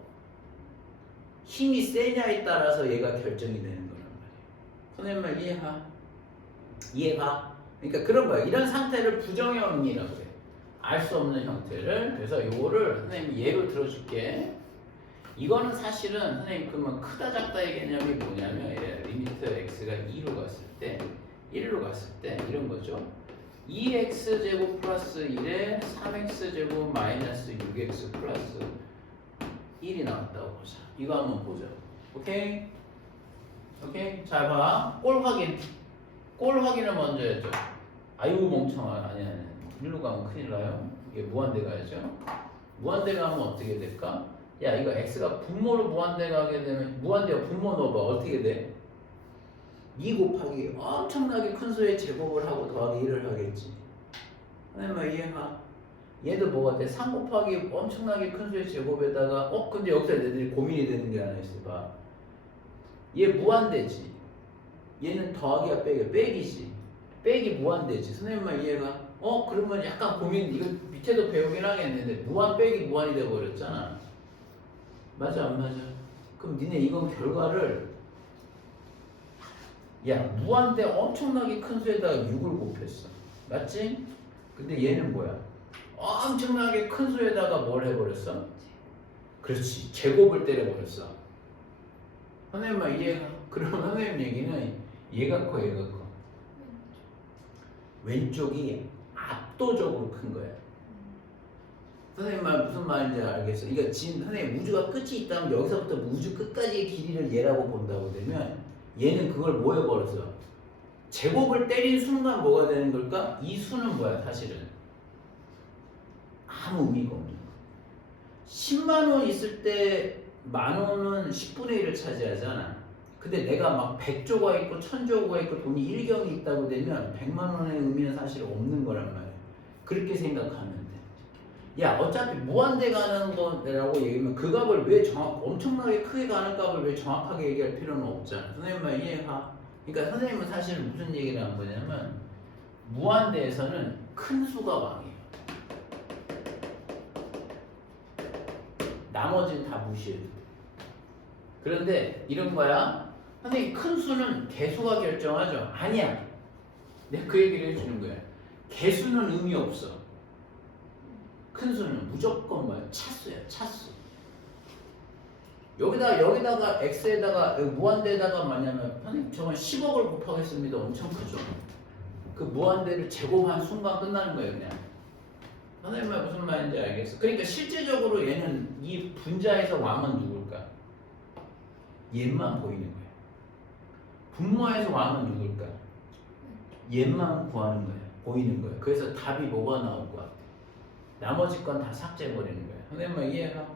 힘이 세냐에 따라서 얘가 결정이 되는 거란 말이야. 선생님 말 이해가? 이해가? 그러니까 그런 거야. 이런 상태를 부정형 의미라고 해. 알 수 없는 형태를. 그래서 요거를 선생님 예로 들어줄게. 이거는 사실은 선생님 그러면 크다 작다의 개념이 뭐냐면 리미트 x가 2로 갔을 때 1로 갔을 때 이런 거죠. 2x제곱 플러스 1에 3x제곱 마이너스 6x 플러스 1이 나왔다고 보자. 이거 한번 보자. 오케이? 오케이? 잘 봐. 꼴 확인. 꼴 확인을 먼저 해줘. 아유 멍청아. 아니야. 일로 가면 큰일 나요. 이게 무한대 가야죠. 무한대 가면 어떻게 될까? 야 이거 x가 분모로 무한대 가게 되면 무한대가 분모 넣어봐. 어떻게 돼? 2 곱하기 엄청나게 큰 수의 제곱을 하고 더하기 1을 하겠지. 선생님 이해가? 얘도 뭐가 돼? 3 곱하기 엄청나게 큰 수의 제곱에다가 근데 여기서 애들이 고민이 되는 게 하나 있어. 봐. 얘 무한대지. 얘는 더하기야 빼기야. 빼기지. 빼기 무한대지. 선생님만 이해가? 그러면 약간 고민, 이거 밑에도 배우긴 하겠는데 무한 빼기 무한이 돼버렸잖아. 맞아 안 맞아? 그럼 니네 이건 결과를 무한대 엄청나게 큰 수에다가 6을 곱했어. 맞지? 근데 얘는 뭐야? 엄청나게 큰 수에다가 뭘 해버렸어? 그렇지. 제곱을 때려버렸어. 선생님만 이해가? 그럼 선생님 얘기는 얘가 커 얘가 커. 왼쪽이 압도적으로 큰 거야. 선생님 말 무슨 말인지 알겠어. 그러니까 지금 선생님 우주가 끝이 있다면 여기서부터 우주 끝까지의 길이를 얘라고 본다고 되면 얘는 그걸 뭐 해버렸어? 제곱을 때린 순간 뭐가 되는 걸까? 이 수는 뭐야 사실은? 아무 의미가 없는 거야. 10만 원 있을 때 만 원은 10분의 1을 차지하잖아. 근데 내가 막 100조가 있고 1000조가 있고 돈이 일경이 있다고 되면 100만 원의 의미는 사실 없는 거란 말이야. 그렇게 생각하면 돼. 어차피 무한대 가는 거라고 얘기하면 그 값을 왜 엄청나게 크게 가는 값을 왜 정확하게 얘기할 필요는 없잖아. 선생님 말 이해가? 그러니까 선생님은 사실 무슨 얘기를 한 거냐면 무한대에서는 큰 수가 왕이에요. 나머지는 다 무시해도 돼. 그런데 이런 거야. 선생님 큰 수는 개수가 결정하죠? 아니야. 내가 그 얘기를 해주는 거야. 개수는 의미 없어. 큰 수는 무조건 뭐야? 차수야, 차수. 여기다가 x에다가 무한대에다가 뭐냐면 선생님 저건 10억을 곱하겠습니다. 엄청 크죠. 그 무한대를 제곱한 순간 끝나는 거예요, 그냥. 선생님 말 무슨 말인지 알겠어? 그러니까 실제적으로 얘는 이 분자에서 왕은 누굴까? 얘만 보이는 거야. 분모에서 왕은 누굴까? 얘만 구하는 거야. 보이는 거야. 그래서 답이 뭐가 나올 것 같아? 나머지 건 다 삭제해버리는 거야. 선생님 말 이해가?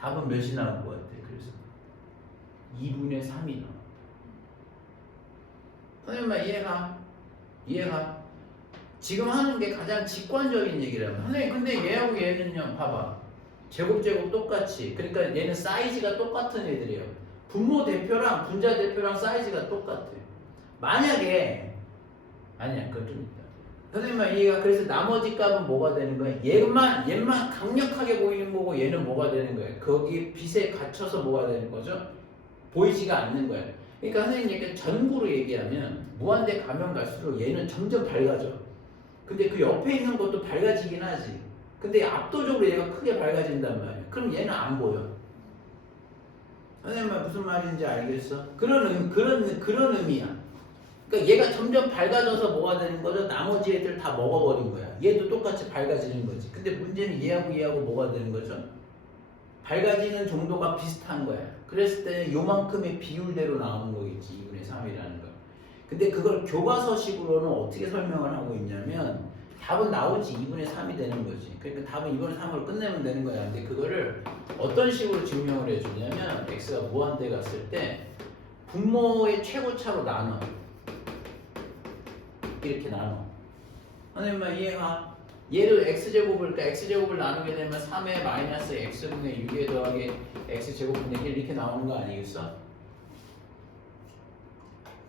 답은 몇이 나올 것 같아? 그래서 2분의 3이 나와. 선생님 말 이해가? 이해가? 지금 하는 게 가장 직관적인 얘기라면 선생님 근데 얘하고 얘는요 봐봐 제곱 똑같이 그러니까 얘는 사이즈가 똑같은 애들이에요. 분모 대표랑 분자 대표랑 사이즈가 똑같아. 만약에 아니야 그건 좀 있다. 선생님 말 이해가? 그래서 나머지 값은 뭐가 되는 거야? 얘만 강력하게 보이는 거고 얘는 뭐가 되는 거야? 거기 빛에 갇혀서 뭐가 되는 거죠? 보이지가 않는 거야. 그러니까 선생님 얘기 전구로 얘기하면 무한대 가면 갈수록 얘는 점점 밝아져. 근데 그 옆에 있는 것도 밝아지긴 하지. 근데 압도적으로 얘가 크게 밝아진단 말이야. 그럼 얘는 안 보여. 선생님 무슨 말인지 알겠어? 그런 의미야. 그러니까 얘가 점점 밝아져서 뭐가 되는 거죠? 나머지 애들 다 먹어버린 거야. 얘도 똑같이 밝아지는 거지. 근데 문제는 얘하고 뭐가 되는 거죠? 밝아지는 정도가 비슷한 거야. 그랬을 때는 요만큼의 비율대로 나오는 거겠지. 2분의 3이라는 거. 근데 그걸 교과서식으로는 어떻게 설명을 하고 있냐면 답은 나오지. 2분의 3이 되는 거지. 그러니까 답은 2분의 3으로 끝내면 되는 거야. 근데 그거를 어떤 식으로 증명을 해주냐면 x가 무한대 갔을 때 분모의 최고차로 나눠. 이렇게 나눠. 선생님만 이해가? 얘를 x제곱을까? x제곱을 나누게 되면 3의 마이너스 x분의 6에 더하기 x제곱분의 1 이렇게 나오는 거 아니겠어?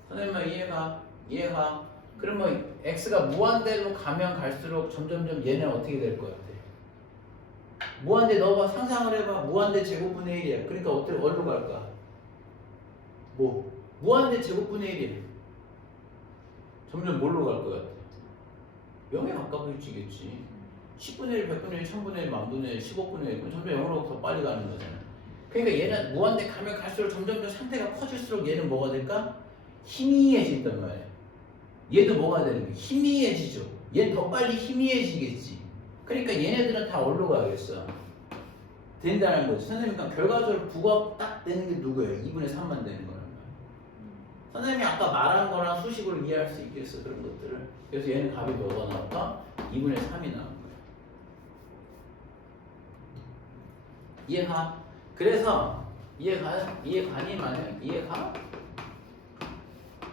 선생님만 이해가? 이해가? 그러면 x가 무한대로 가면 갈수록 점점점 얘는 어떻게 될 것 같아? 무한대 넣어봐. 상상을 해봐. 무한대 제곱분의 1이야. 그러니까 어떻게 어디로 갈까? 뭐? 무한대 제곱분의 1이야. 점점 뭘로 갈 것 같아? 0에 가까워지겠지. 10분의 1, 100분의 1, 1000분의 1, 만분의 1, 15분의 1 그럼 점점 0으로 더 빨리 가는 거잖아. 그러니까 얘는 무한대 가면 갈수록 점점 더 상태가 커질수록 얘는 뭐가 될까? 희미해진단 말이야. 얘도 뭐가 되는 거야? 희미해지죠. 얘는 더 빨리 희미해지겠지. 그러니까 얘네들은 다 어디로 가겠어? 된다는 거지. 선생님, 그러니까 결과적으로 부가 딱 되는 게 누구예요? 2분의 3만 되는 거란 말이야. 선생님이 아까 말한 거랑 수식으로 이해할 수 있겠어, 그런 것들을. 그래서 얘는 값이 뭐가 나올까? 2분의 3이 나오는 거야. 이해가? 그래서 이해가니? 만약 이해가?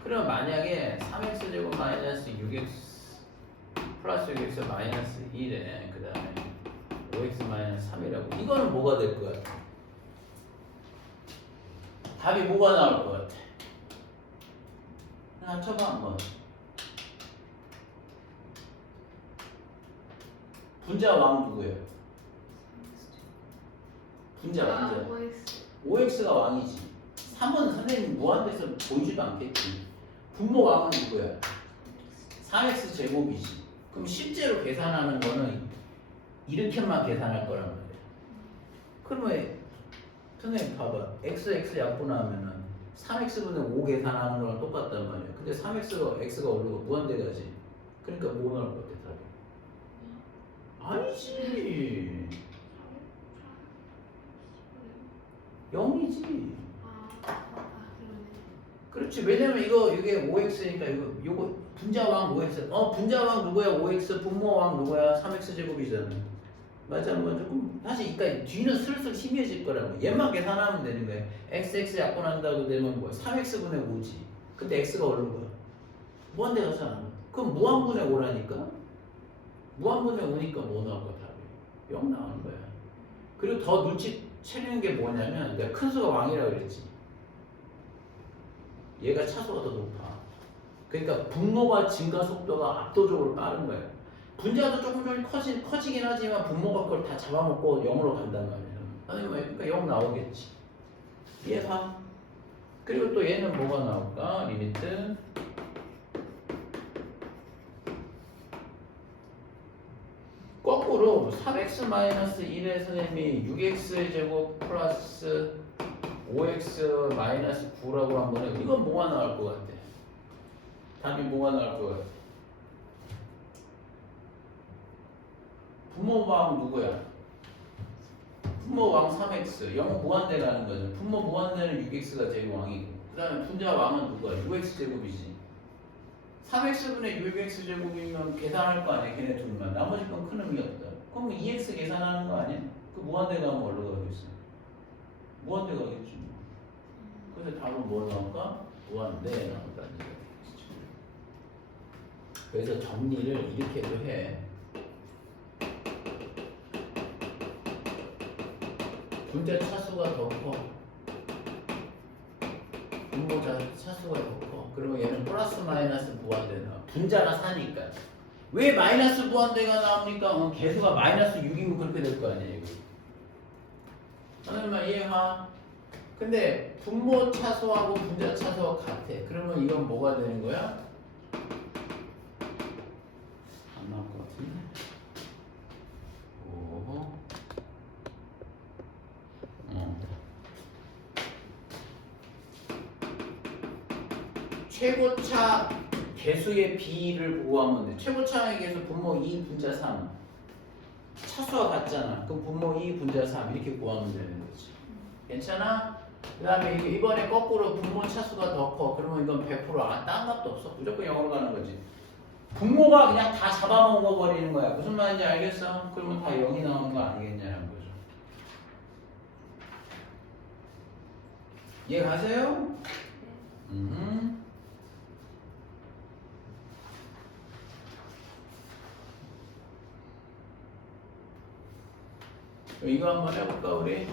그럼 만약에 3x제곱 마이너스 6x 플러스 6x 마이너스 1에 그 다음에 5x 마이너스 3이라고 이거는 뭐가 될 것 같아? 답이 뭐가 나올 것 같아? 하나 쳐봐 한번. 분자 왕 누구예요? 분자. OX가 왕이지. 3은 선생님 무한대에서 보이지도 않겠지. 분모 왕은 누구야? 4x 제곱이지. 그럼 실제로 계산하는 거는 이렇게만 계산할 거란 말이야. 그러면 선생님 봐봐. x 약분하면은 3x분의 5 계산하는 거랑 똑같단 말이야. 근데 3x가 x가 어디로 무한대 가지. 그러니까 뭐 나올 것 같아 답이? 아니지. 0이지. 그렇지. 왜냐면 이게 5x니까 요거 분자왕 5x. 분자왕 누구야? 5x. 분모왕 누구야? 3x 제곱이잖아. 맞아. 뭐 조금 사실 그러니까 뒤는 슬슬 희미해질 거라고. 얘만 계산하면 되는 거야. x 약분한다고 되면 뭐 3x분의 5지. 근데 x가 어느 거야? 무한대 가잖아. 그럼 무한분의 5라니까. 무한분의 5니까 뭐 나올 거야? 답이 0 나오는 거야. 그리고 더 눈치채는 게 뭐냐면 내가 큰 수가 왕이라고 그랬지. 얘가 차수가 더 높아. 그러니까 분모가 증가 속도가 압도적으로 빠른 거야. 분자도 조금 커지긴 하지만 분모가 그걸 다 잡아먹고 0으로 간단 말이야. 그러니까 0 나오겠지. 이해가? 그리고 또 얘는 뭐가 나올까? 리미트 거꾸로 3x-1의 선생님이 6x 제곱 플러스 5x 마이너스 9라고 한번 해. 이건 뭐가 나올 것 같아? 답이 뭐가 나올 것 같아? 분모왕 누구야? 분모왕 3x 0 무한대 가는 거죠. 분모 무한대는 6x가 제일 왕이고 그 다음에 분자 왕은 누구야? 6x 제곱이지. 3x분의 6x 제곱이면 계산할 거 아니야? 걔네 둘만. 나머지 건 큰 의미 없다. 그럼 2x 계산하는 거 아니야? 그 무한대 가면 어디로 가겠어? 무한대 가겠지. 그래서 답은 뭐 나올까? 무한대 나온다는 얘기죠. 그래서 정리를 이렇게도 해. 분자 차수가 더 커. 분모자 차수가 더 커. 그러면 얘는 플러스 마이너스 무한대 나와. 분자가 사니까. 왜 마이너스 무한대가 나옵니까? 개수가 마이너스 6이면 그렇게 될 거 아니에요. 선생님만 이해가? 근데 분모 차수하고 분자 차수가 같아. 그러면 이건 뭐가 되는 거야? 안 나올 것 같은데? 오. 최고차 개수의 비를 구하면 돼. 최고차의 개수 분모 2 분자 3. 차수가 같잖아. 그럼 분모 2 분자 3 이렇게 구하면 되는 거지. 괜찮아? 그 다음에 이번에 거꾸로 분모 차수가 더 커. 그러면 이건 100% 딴 값도 없어. 무조건 0으로 가는 거지. 분모가 그냥 다 잡아먹어 버리는 거야. 무슨 말인지 알겠어? 그러면 다 0이 나오는 거 아니겠냐는 거죠. 이해 가세요? 이거 한번 해볼까 우리?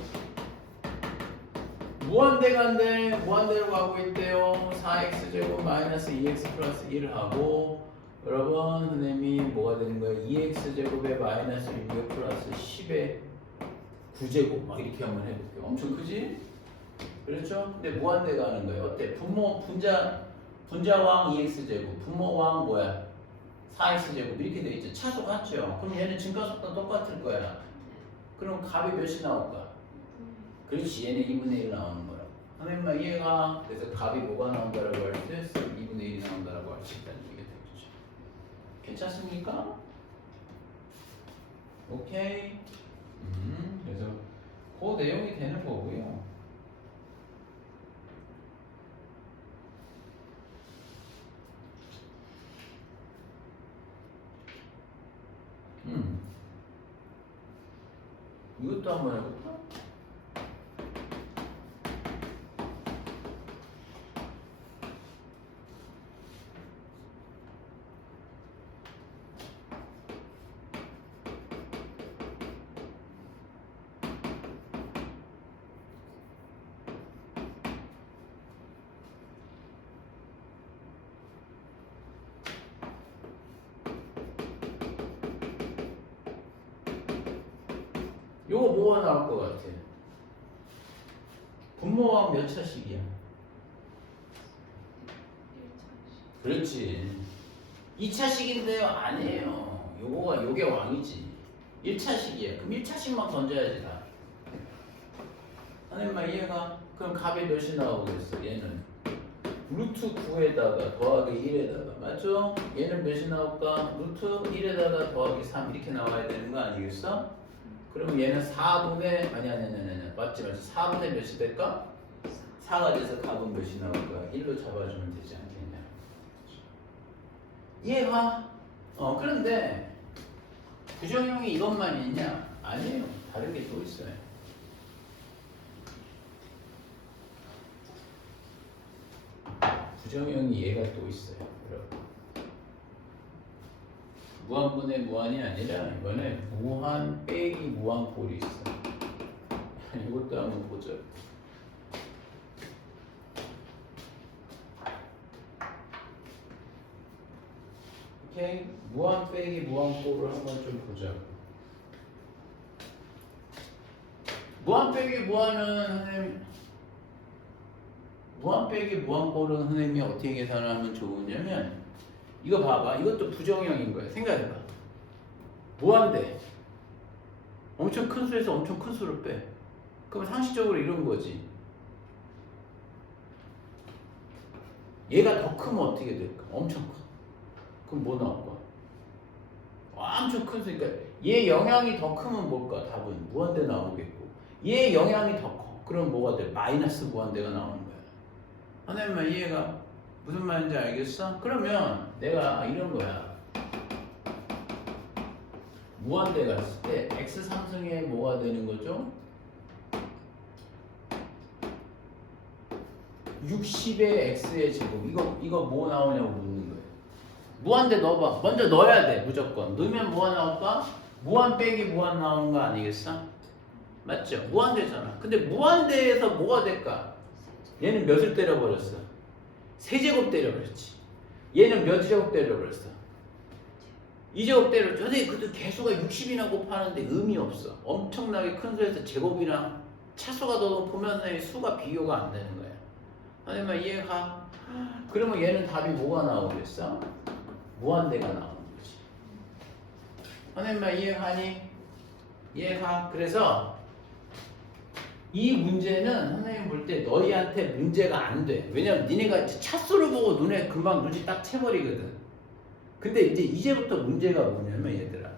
무한대간데 무한대로 가고 있대요. 4x제곱 마이너스 2x 플러스 1을 하고 여러분 선생님이 뭐가 되는 거예요? 2x제곱에 마이너스 6x 플러스 10의 9제곱 막 이렇게 한번 해볼게요. 엄청 크지? 그렇죠? 근데 무한대 가는 거예요. 어때? 분자왕 2x제곱 분모왕 뭐야? 4x제곱 이렇게 돼 있죠. 차수 같죠? 그럼 얘는 증가속도 똑같을 거야. 그럼 값이 몇이 나올까? 그렇지, 얘는 2분의 1 나오는 거야. 선생님만 이해가? 그래서 값이 뭐가 나온다라고 할 때 2분의 1이 나온다라고 할 수 있다는 얘기가 되겠죠. 괜찮습니까? 오케이. 그래서 그 내용이 되는 거고요. 이것도 한번 해볼까? 요거 뭐가 나올 것 같아? 분모왕 몇 차식이야? 그렇지. 2차식인데요? 아니에요. 요게 왕이지. 1차식이야. 그럼 1차식만 던져야지 다. 선생님만 이해가? 그럼 값이 몇이 나오겠어? 얘는 루트 9에다가 더하기 1에다가 맞죠? 얘는 몇이 나올까? 루트 1에다가 더하기 3 이렇게 나와야 되는 거 아니겠어? 그럼 얘는 4분의 아니 맞지 4분의 몇이 될까? 4가 돼서 값은 몇이 나올까? 1로 잡아주면 되지 않겠냐? 이해가? 그런데 부정형이 이것만 있냐? 아니에요. 다른 게 또 있어요. 부정형이 얘가 또 있어요. 여러분. 무한분의 무한이 아니라 이번에 무한 빼기 무한꼴이 있어. 이것도 한번 보죠. 오케이, 무한 빼기 무한꼴을 한번 좀 보자. 무한 빼기 무한은 선생님, 무한 빼기 무한꼴은 선생님이 어떻게 계산하면 좋으냐면 이거 봐봐. 이것도 부정형인 거야. 생각해봐. 무한대. 엄청 큰 수에서 엄청 큰 수를 빼. 그럼 상식적으로 이런 거지. 얘가 더 크면 어떻게 될까? 엄청 커. 그럼 뭐 나올까? 엄청 큰 수니까 얘 영향이 더 크면 뭘까? 답은 무한대 나오겠고. 얘 영향이 더 커. 그럼 뭐가 돼? 마이너스 무한대가 나오는 거야. 하나님만 이해가? 무슨 말인지 알겠어? 그러면 내가 이런 거야. 무한대 갔을 때 x 3승에 뭐가 되는 거죠? 60의 x의 제곱. 이거 뭐 나오냐고 묻는 거예요. 무한대 넣어봐. 먼저 넣어야 돼. 무조건. 넣으면 뭐가 나올까? 무한 빼기 무한 나오는 거 아니겠어? 맞죠? 무한대잖아. 근데 무한대에서 뭐가 될까? 얘는 몇을 때려버렸어? 세제곱 때려버렸지. 얘는 몇 제곱 때려버렸어? 2제곱 때려버렸지. 근데 그래도 개수가 60이나 곱하는데 의미 없어. 엄청나게 큰 수에서 제곱이랑 차수가 더 높으면 수가 비교가 안 되는 거야. 아니면 이해가? 그러면 얘는 답이 뭐가 나오겠어? 무한대가 나오는 거지. 아니면 이해가니? 이해가? 그래서 이 문제는 선생님 볼 때 너희한테 문제가 안 돼. 왜냐면 니네가 차수를 보고 눈에 금방 눈치 딱 채버리거든. 근데 이제부터 문제가 뭐냐면 얘들아.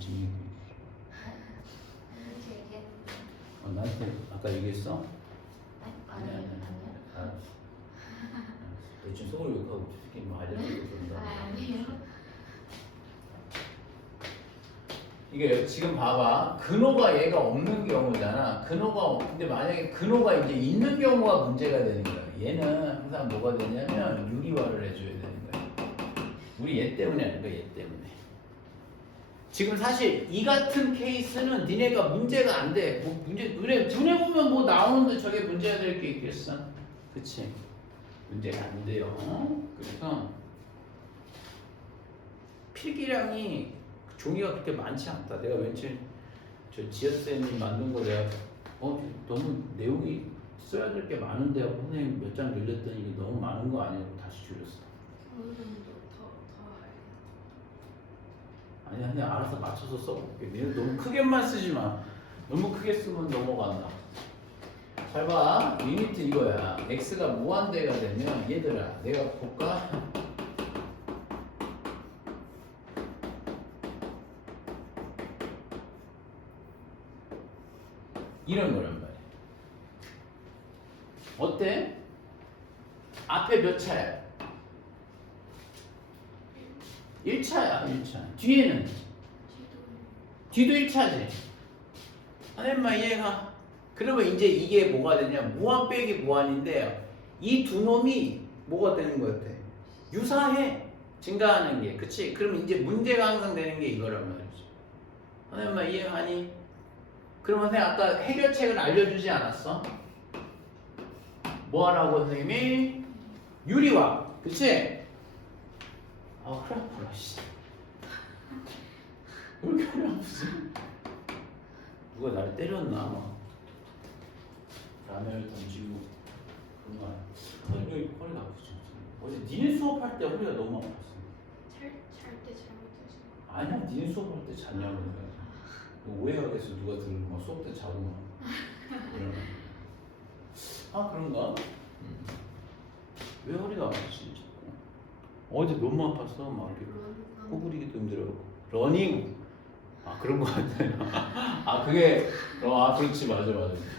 멋진 얘기. 얘기했는데. 나한테 아까 얘기했어? 아니요. 알았어. 너 지금 속을 욕하고 특히 뭐 알려주고 그런다. 아니에요. 이게 지금 봐봐. 근호가 얘가 없는 경우잖아. 근데 만약에 근호가 이제 있는 경우가 문제가 되는 거야. 얘는 항상 뭐가 되냐면 유리화를 해줘야 되는 거야. 우리 얘 때문에 하는 거야. 얘 때문에. 지금 사실 이 같은 케이스는 니네가 문제가 안 돼. 뭐 눈에 보면 뭐 나오는데 저게 문제가 될 게 있겠어? 그치? 문제가 안 돼요. 그래서 필기량이 종이가 그렇게 많지 않다. 내가 왠지 저 지연쌤이 만든 거 내가 너무 내용이 써야 될 게 많은데 선생님 몇 장 늘렸더니 이게 너무 많은 거 아니냐고 다시 줄였어. 어느 정도 더 아니야 그냥 알아서 맞춰서 써볼게. 얘는 너무 크게만 쓰지 마. 너무 크게 쓰면 넘어간다. 잘 봐. 리미트 이거야. x가 무한대가 되면 얘들아 내가 볼까? 이런 거란 말이야. 어때? 앞에 몇 차야? 1차야, 1차. 뒤에는? 뒤도 1차지. 하나님만 이해가. 그러면 이제 이게 뭐가 되냐? 무한 빼기 무한인데 이 두 놈이 뭐가 되는 것 같아? 유사해. 증가하는 게. 그치? 그러면 이제 문제가 항상 되는 게 이거란 말이지. 하나님만 이해가니? 그러면 선생님 아까 해결책을 알려주지 않았어? 뭐 하라고 선생님이? 유리화. 그치? 아 그래 아프라 씨. 왜 이렇게 허리 아프지? 누가 나를 때렸나 막. 라면을 던지고 그런 거 아니야. 왜 허리가 아프지? 어제 니네 수업할 때 허리가 너무 아팠어. 잘때 잘못하신 거. 아니야 니네 수업할 때 잤냐고 내가. 오해하겠어 누가 들으면 막 수업 때 자고 막 이러면 아 그런가? 왜 허리가 아프지 자꾸? 어제 너무 아팠어 막 이렇게 구부리기도 힘들어하고 러닝 아 그런 거 같아요. 아 그게 그렇지 맞아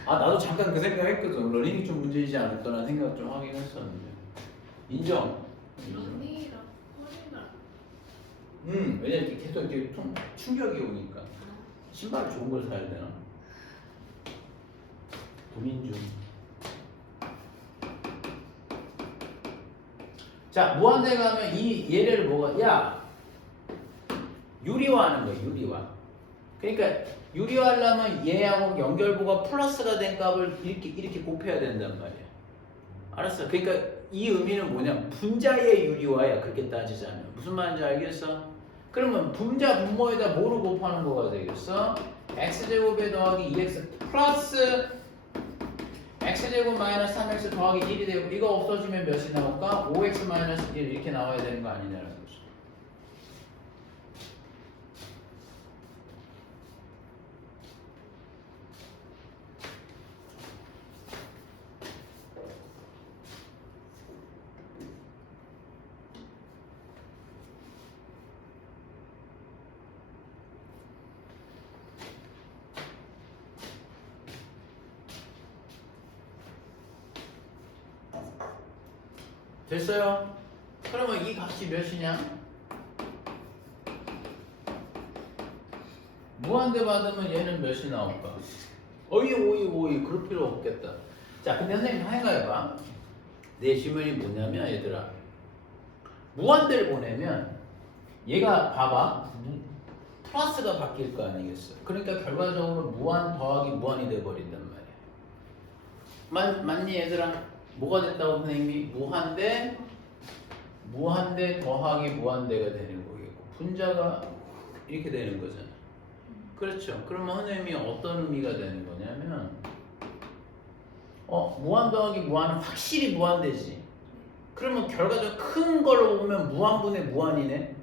아 나도 잠깐 그 생각했거든. 러닝이 좀 문제이지 않을까라는 생각 좀 하긴 했었는데 인정. 러닝이랑 허리랑. 왜냐면 이렇게 계속 이렇게 충격이 오니까 신발 좋은 걸 사야 되나? 돈인 중. 자, 무한대 가면 이 얘를 뭐가? 야, 유리화하는 거야, 유리화. 그러니까 유리화하려면 얘하고 연결부가 플러스가 된 값을 이렇게 곱해야 된단 말이야. 알았어? 그러니까 이 의미는 뭐냐? 분자의 유리화야. 그렇게 따지자면 무슨 말인지 알겠어? 그러면 분자 분모에다 뭐를 곱하는 거가 되겠어? x제곱에 더하기 2x 플러스 x제곱 마이너스 3x 더하기 1이 되고 이거 없어지면 몇이 나올까? 5x 마이너스 1 이렇게 나와야 되는 거 아니냐는 거죠. 됐어요? 그러면 이 값이 몇이냐? 무한대 받으면 얘는 몇이 나올까? 오이 그럴 필요 없겠다. 자 근데 선생님 생각해봐. 내 질문이 뭐냐면 얘들아 무한대를 보내면 얘가 봐봐 플러스가 바뀔 거 아니겠어? 그러니까 결과적으로 무한 더하기 무한이 돼버린단 말이야. 맞니 얘들아? 뭐가 됐다고 선생님이? 무한대 더하기 무한대가 되는 거겠고 분자가 이렇게 되는 거잖아. 그렇죠. 그러면 선생님이 어떤 의미가 되는 거냐면 무한 더하기 무한은 확실히 무한대지. 그러면 결과적으로 큰 걸로 보면 무한분의 무한이네.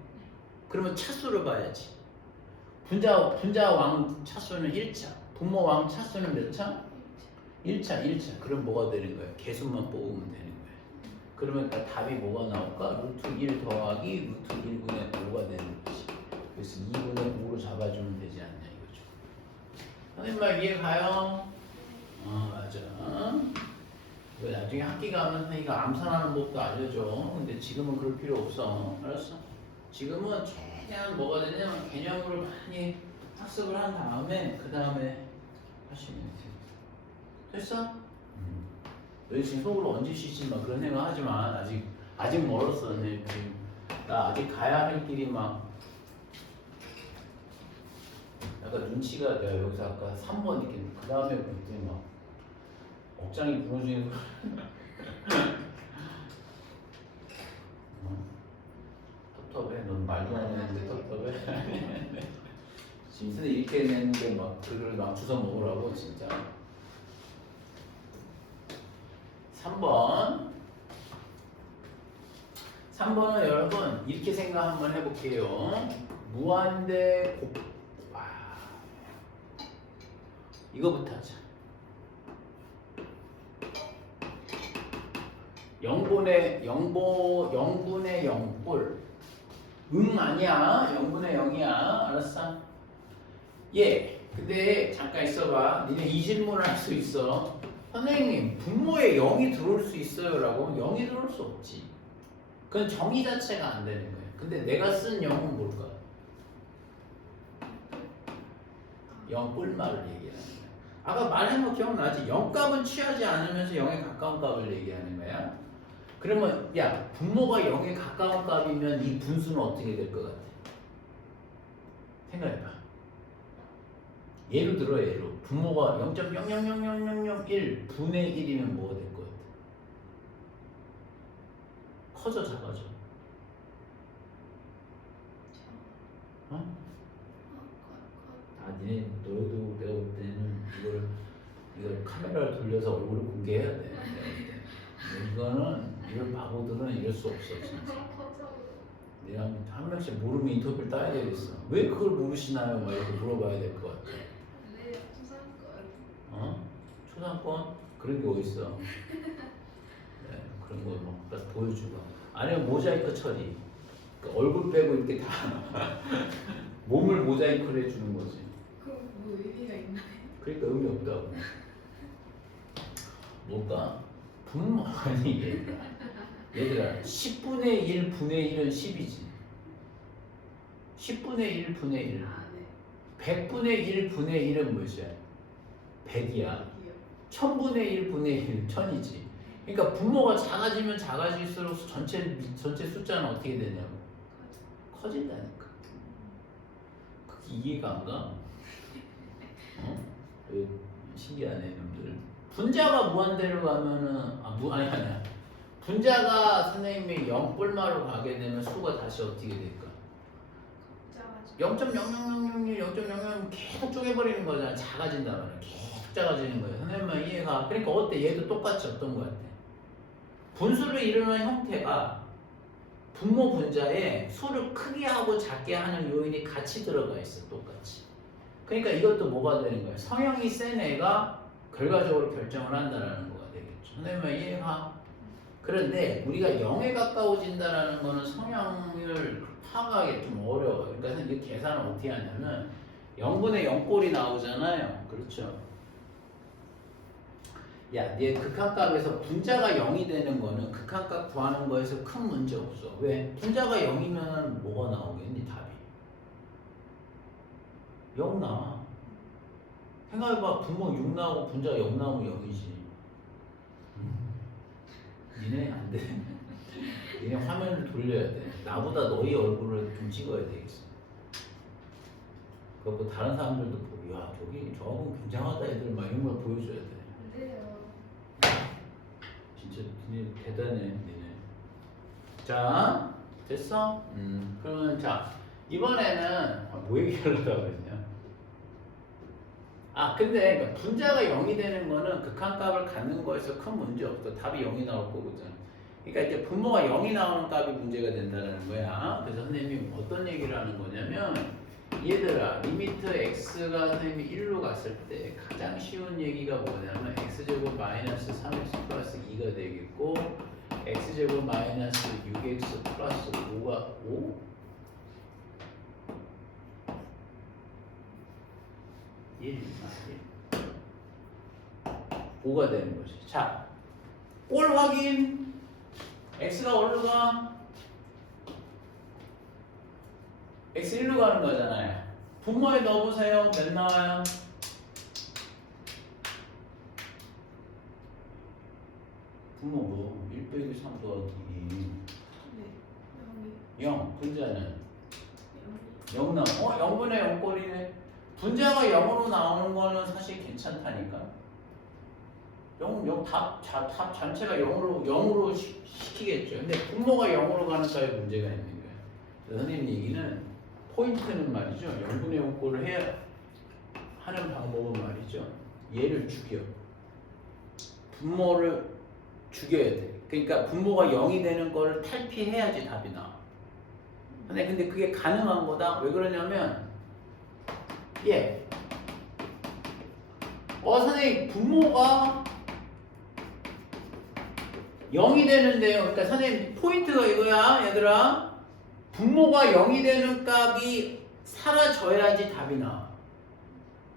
그러면 차수를 봐야지. 분자 왕 차수는 1차, 분모 왕 차수는 몇 차? 1차. 그럼 뭐가 되는 거야? 개수만 뽑으면 되는 거야. 그러면 답이 뭐가 나올까? 루트 1 더하기 루트 1분의 5가 되는 거지. 그래서 2분의 5로 잡아주면 되지 않냐 이거죠. 선생님 말 이해 가요? 맞아. 이거 나중에 학기 가면 선생님가 암산하는 법도 알려줘. 근데 지금은 그럴 필요 없어. 알았어? 지금은 최대한 뭐가 되냐면 개념으로 많이 학습을 한 다음에 그 다음에 하시면 돼. 됐어? 너희 지금 속으로 언제 쉬지 마 그런 생각 하지만 아직 멀었어. 네, 지금 나 아직 가야 할 길이 막 약간 눈치가 내가 여기서 아까 3번 이렇게 그 다음에 그때 막 억장이 무너지는 텁텁해. 넌 말도 안 했는데 텁텁해. 지금 선생님 이렇게 냈는데 막 그걸 막 주워 먹으라고 진짜. 3번은 여러분 이렇게 생각 한번 해볼게요. 무한대 이거부터 하자. 0분의 0꼴. 아니야. 0분의 0이야. 알았어? 예. 근데 잠깐 있어봐. 니네 이 질문을 할 수 있어. 선생님, 분모에 0이 들어올 수 있어요? 라고 하면 0이 들어올 수 없지. 그건 정의 자체가 안 되는 거야. 근데 내가 쓴 0은 뭘까? 0꼴말을 얘기하는 거야. 아까 말한 거 기억나지? 0값은 취하지 않으면서 0에 가까운 값을 얘기하는 거야. 그러면 야, 분모가 0에 가까운 값이면 이 분수는 어떻게 될 것 같아? 생각해봐. 예로 들어 예로. 분모가 0.000001 분의 1이면 뭐가 될 것 같아? 커져 작아져? 어? 니네 너희도 내가 볼 때는 이걸 카메라를 돌려서 얼굴을 공개해야 돼. 이거는 이런 바보들은 이럴 수 없어 진짜. 내가 한 명씩 모르면 인터뷰를 따야 되겠어. 왜 그걸 모르시나요? 막 이렇게 물어봐야 될 것 같아. 네, 초상권. 초상권? 그런 게 어딨어? 네, 그런 거 막 보여주고. 아니면 모자이크 처리. 그러니까 얼굴 빼고 이렇게 다 몸을 모자이크를 해주는 거지. 그럼 뭐 의미가 있나요? 그러니까 의미 없다고. 뭘까? 분모 아니 얘들아 10분의 1 분의 1은 10이지. 10분의 1 분의 1. 아, 네. 100분의 1 분의 1은 뭐지? 100이야. 1000분의 1 분의 1은 1000이지. 그러니까 분모가 작아지면 작아질수록 전체 숫자는 어떻게 되냐고. 커진다니까. 그게 이해가 안 가? 신기하네 놈들. 분자가 무한대로 가면은 아니야. 분자가 선생님이 0뿔마로 가게 되면 수가 다시 어떻게 될까? 0.0000 0.00 계속 쪼개버리는 거잖아. 작아진단 말이야. 계속 작아지는 거야. 선생님만 이해가. 그러니까 어때? 얘도 똑같이 어떤 거 같아? 분수를 이루는 형태가 분모 분자에 수를 크게 하고 작게 하는 요인이 같이 들어가 있어. 똑같이. 그러니까 이것도 뭐가 되는 거야? 성형이 센 애가 결과적으로 결정을 한다는 거가 되겠죠. 선생님만 이해가? 그런데 우리가 0에 가까워진다는 거는 성형을 파악하기 좀 어려워요. 그러니까 이 계산을 어떻게 하냐면 0분의 0꼴이 나오잖아요. 그렇죠? 야, 얘 극한값에서 분자가 0이 되는 거는 극한값 구하는 거에서 큰 문제 없어. 왜? 분자가 0이면 뭐가 나오겠니? 답이 0 나와. 생각해봐. 분모 6 나오고 분자가 0 나오면 0이지. 니네 안 돼. 니네 화면을 돌려야 돼. 나보다 너희 얼굴을 좀 찍어야 되겠어. 그리고 다른 사람들도 보고, 야, 저하고 굉장하다 애들 막 이런 걸 보여줘야 돼. 안 돼요. 진짜 니네 대단해, 니네. 자, 됐어? 그러면 자, 이번에는 뭐 얘기하려고 그랬냐? 근데 그러니까 분자가 0이 되는 거는 극한값을 갖는 거에서 큰 문제 없어. 답이 0이 나올 거거든. 그러니까 이제 분모가 0이 나오는 값이 문제가 된다는 거야. 그래서 선생님이 어떤 얘기를 하는 거냐면, 얘들아, 리미트 x가 선생님이 1로 갔을 때 가장 쉬운 얘기가 뭐냐면 x제곱 마이너스 3x 플러스 2가 되겠고, x제곱 마이너스 6x 플러스 5가 5? 1 5가 되는 거지. 자, 꼴 확인. x가 어디로 가? x 1로 가는 거잖아요. 분모에 넣어보세요. 몇 나와요? 분모 뭐? 1 빼기 3 더하기 네. 0. 분자는 영이. 0 나와. 0분의 0 꼴이네. 분자가 0으로 나오는 거는 사실 괜찮다니까. 0, 답 전체가 0으로 시키겠죠. 근데 분모가 0으로 가는 사이에 문제가 있는 거예요. 선생님 얘기는 포인트는 말이죠. 0분의 0 꼴을 해야 하는 방법은 말이죠. 얘를 죽여. 분모를 죽여야 돼. 그러니까 분모가 0이 되는 거를 탈피해야지 답이 나와. 근데 그게 가능한 거다. 왜 그러냐면 예. 선생님 분모가 0이 되는데요. 그러니까 선생님 포인트가 이거야, 얘들아. 분모가 0이 되는 값이 사라져야지 답이 나와.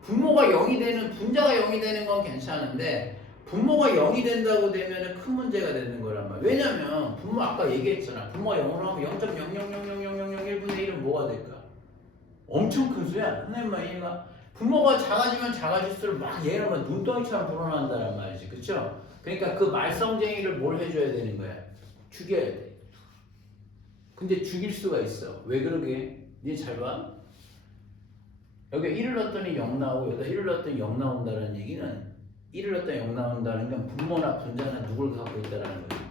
분모가 0이 되는, 분자가 0이 되는 건 괜찮은데 분모가 0이 된다고 되면 큰 문제가 되는 거란 말이야. 왜냐면 분모 아까 얘기했잖아. 분모가 0으로 하면 0.0000001분의 1은 뭐가 될까? 엄청 큰 수야. 선생님만 얘가 분모가 작아지면 작아질수록 막 얘는 막 눈덩이처럼 불어난다는 말이지. 그쵸? 그러니까 그 말썽쟁이를 뭘 해줘야 되는 거야? 죽여야 돼. 근데 죽일 수가 있어. 왜 그러게? 니 잘 봐. 여기 1을 넣었더니 0 나오고 여기다 1을 넣었더니 0 나온다는 얘기는 1을 넣었더니 0 나온다는 건 분모나 분자나 누굴 갖고 있다는 거지.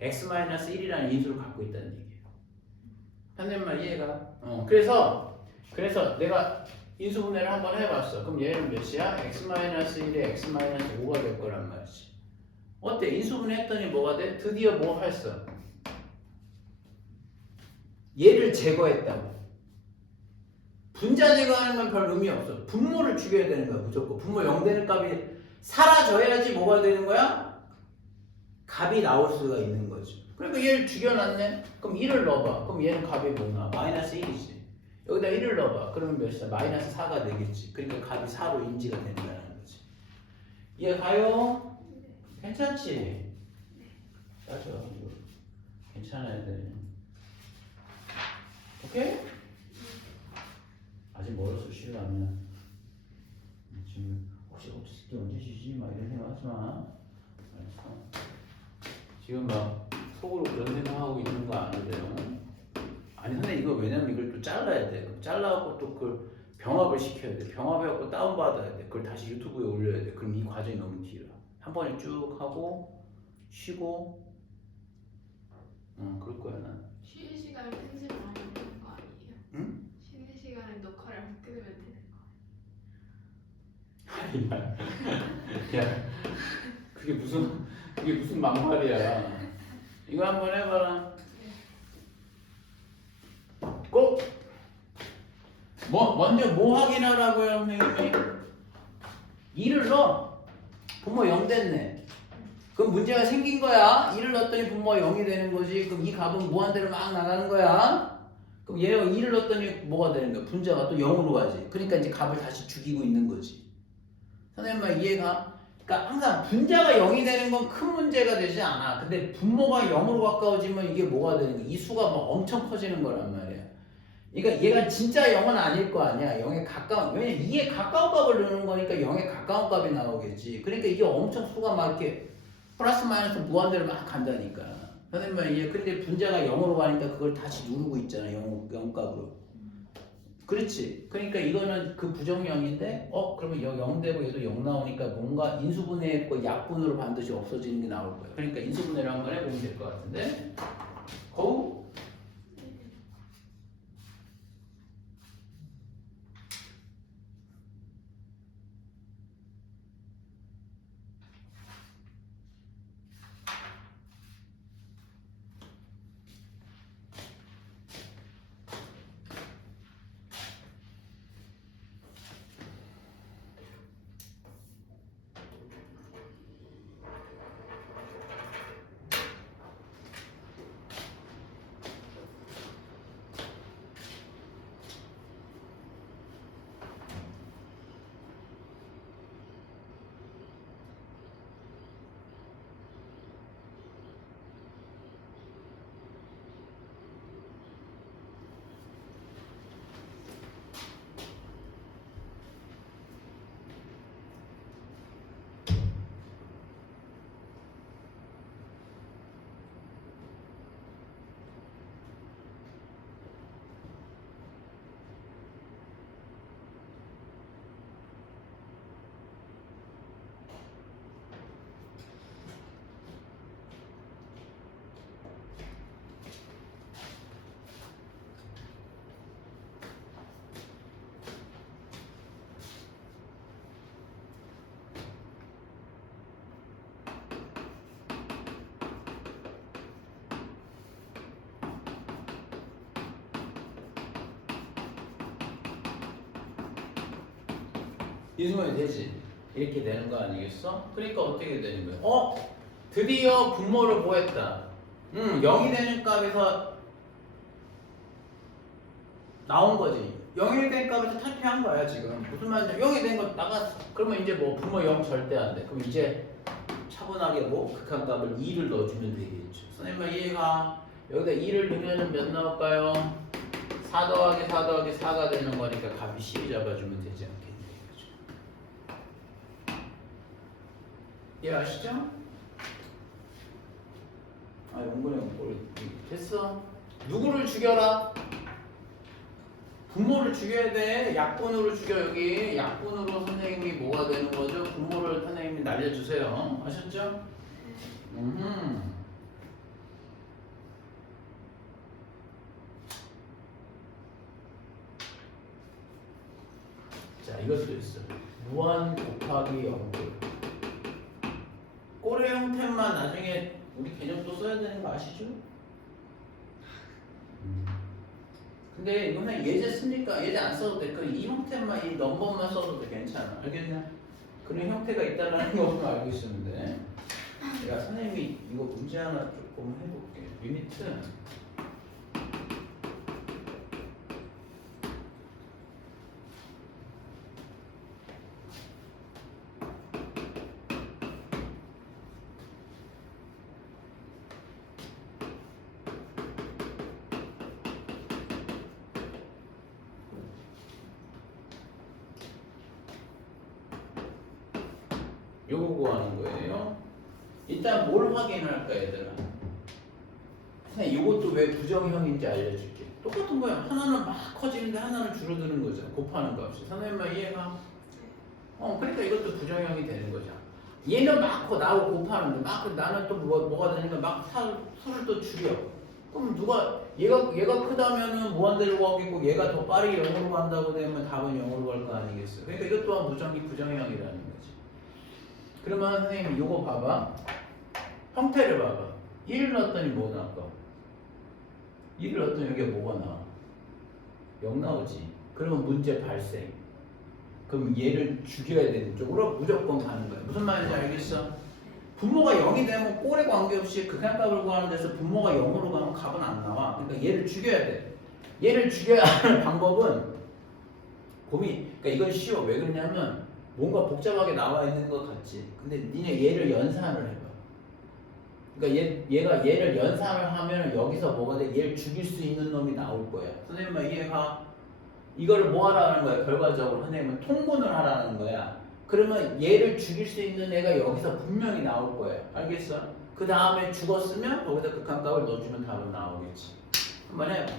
x-1이라는 인수를 갖고 있다는 얘기예요. 선생님 이해가? 그래서 내가 인수분해를 한번 해봤어. 그럼 얘는 몇이야? x-1에 x-5가 될 거란 말이지. 어때? 인수분해 했더니 뭐가 돼? 드디어 뭐 했어? 얘를 제거했다고. 분자 제거하는 건 별 의미 없어. 분모를 죽여야 되는 거야. 무조건. 분모 0 되는 값이 사라져야지 뭐가 되는 거야? 값이 나올 수가 있는 거지. 그러니까 얘를 죽여놨네? 그럼 1을 넣어봐. 그럼 얘는 값이 뭐나? 마이너스 1이지. 여기다 1을 넣어봐. 그러면 몇이야? 마이너스 4가 되겠지. 그러니까 값이 4로 인지가 된다는 거지. 이해 가요? 괜찮지? 맞아. 괜찮아야 돼. 오케이? 아직 멀어서 쉬려면 지금 혹시 언제 쉬지? 막 이런 생각하지 마. 알았어? 지금 막 속으로 그런 생각하고 있는 거 아닌데요? 아니 근데 이거 왜냐면 이걸 또 잘라야 돼. 잘라갖고 또 그걸 병합을 시켜야 돼. 병합해갖고 다운받아야 돼. 그걸 다시 유튜브에 올려야 돼. 그럼 이 과정이 너무 길어. 한 번에 쭉 하고 쉬고 그럴 거야 난. 쉬는 시간에 편집 안 하면 되는 거 아니에요? 응? 쉬는 시간에 녹화를 안 끊으면 되는 거 야, 그게 무슨 막말이야. 이거 한번 해봐라. 꼭 먼저 뭐 확인하라고요, 선생님이? 2를 넣어. 분모 0 됐네. 그럼 문제가 생긴 거야. 1을 넣었더니 분모가 0이 되는 거지. 그럼 이 값은 무한대로 막 나가는 거야. 그럼 얘가 2를 넣었더니 뭐가 되는 거야? 분자가 또 0으로 가지. 그러니까 이제 값을 다시 죽이고 있는 거지. 선생님 이해가? 그러니까 항상 분자가 0이 되는 건 큰 문제가 되지 않아. 근데 분모가 0으로 가까워지면 이게 뭐가 되는 거야? 이 수가 막 엄청 커지는 거란 말이야. 그러니까 얘가 진짜 0은 아닐 거 아니야. 0에 가까운, 왜냐면 2에 가까운 값을 넣는 거니까 0에 가까운 값이 나오겠지. 그러니까 이게 엄청 수가 막 이렇게 플러스 마이너스 무한대로 막 간다니까. 선생님 이해? 근데 분자가 0으로 가니까 그걸 다시 누르고 있잖아. 0 값으로. 그렇지. 그러니까 이거는 그 부정형인데 그러면 0 되고 얘도 0 나오니까 뭔가 인수분해했고 약분으로 반드시 없어지는 게 나올 거야. 그러니까 인수분해를 한번 해보면 될 것 같은데. 거우? 이승원이 되지. 이렇게 되는 거 아니겠어? 그러니까 어떻게 되는 거야? 드디어 분모를 구했다. 0이 되는 값에서 나온 거지. 0이 된 값에서 탈피한 거야 지금. 무슨 말이냐? 0이 된 거 나갔어. 그러면 이제 뭐 분모 0 절대 안 돼. 그럼 이제 차분하게 뭐 극한값을 2를 넣어주면 되겠죠. 선생님 이해가? 여기다 2를 넣으면 몇 나올까요? 4 더하기 4 더하기 4가 되는 거니까 값이 12 잡아주면 되지 않겠니? 그죠? 이해하시죠? 아, 용근이 형 됐어. 누구를 죽여라? 분모를 죽여야 돼. 약분으로 죽여. 여기 약분으로 선생님이 뭐가 되는 거죠? 분모를 선생님이 날려주세요. 아셨죠? 자, 이것도 있어. 무한 곱하기 0꼴. 꼴의 형태만 나중에 우리 개념 또 써야 되는 거 아시죠? 근데 이거는 예제 쓰니까 예제 안 써도 돼. 이 형태만 이 넘버만 써도 돼. 괜찮아. 알겠냐? 그런 형태가 있다라는 것만 알고 있으면 돼. 야, 선생님이 이거 문제 하나 조금 해볼게. 유니트. 요거 구하는 거예요. 일단 뭘 확인할까 얘들아? 선생님 이것도 왜 부정형인지 알려줄게. 똑같은 거야. 하나는 막 커지는데 하나는 줄어드는 거잖아. 곱하는 값이. 선생님만 이해가? 그러니까 이것도 부정형이 되는 거잖아. 얘는 막 커 나하고 곱하는데 막 나는 또 뭐가 되니까 막 수를 또 줄여. 그럼 누가 얘가 크다면은 무한대로 가겠고 얘가 더 빠르게 0으로 간다고 되면 답은 0으로 갈 거 아니겠어? 그러니까 이것 또한 부정형이라는 거지. 그러면 선생님 요거 봐봐. 형태를 봐봐. 1을 넣었더니 뭐 나올까? 1을 넣었더니 여기에 뭐가 나와? 0 나오지. 그러면 문제 발생. 그럼 얘를 죽여야 되는 쪽으로 무조건 가는 거야. 무슨 말인지 알겠어? 분모가 0이 되면 꼴에 관계없이 극한값을 구하는 데서 분모가 0으로 가면 값은 안 나와. 그러니까 얘를 죽여야 돼. 얘를 죽여야 하는 방법은 그러니까 이건 쉬워. 왜 그러냐면 뭔가 복잡하게 나와 있는 것 같지. 근데 니네 얘를 연산을 해봐. 그러니까 얘가 얘를 연산을 하면 여기서 뭐가 돼? 얘를 죽일 수 있는 놈이 나올 거야. 선생님만 이해가? 이거를 뭐 하라는 거야? 결과적으로 선생님은 통분을 하라는 거야. 그러면 얘를 죽일 수 있는 애가 여기서 분명히 나올 거야. 알겠어? 그 다음에 죽었으면 거기다 극한값을 넣어주면 답은 나오겠지. 한번 해봐.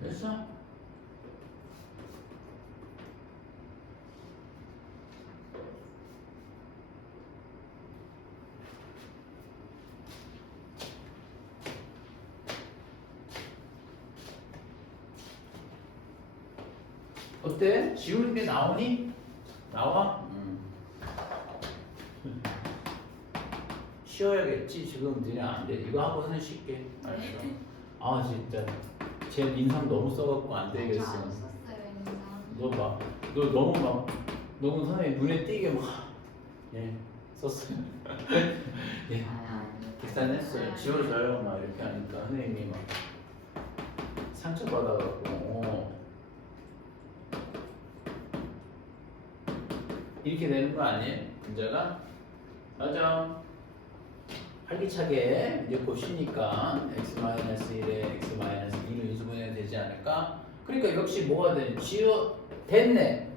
됐어? 어때? 지우는 게 나오니? 나와? 쉬어야겠지. 지금 니네 안 돼. 이거 하고는 쉽게. 알았어. 아 진짜 제 인상 너무 써갖고 안 되겠어. 안 썼어요 인상. 너 너무 선생님 눈에 띄게 예 썼어요. 예. 계산했어요. 지워줘요 막 이렇게 하니까 선생님이 막 상처받아갖고 이렇게 되는 거 아니에요? 문제가? 맞아. 활기차게 이제 고시니까 x-1에 x-2로 인수분해가 되지 않을까? 그러니까 역시 뭐가 돼? 됐네.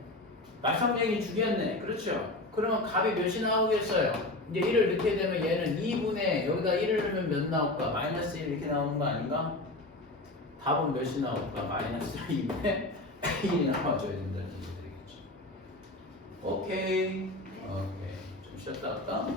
말상명이 죽였네. 그렇죠? 그러면 값이 몇이 나오겠어요? 이제 1을 넣게 되면 얘는 2분의 여기다 1을 넣으면 몇 나올까? 마이너스 1 이렇게 나오는 거 아닌가? 답은 몇이 나올까? 마이너스 2분의 1이 나와줘야 된다는 얘기 되겠죠. 오케이. 좀 쉬었다 할까?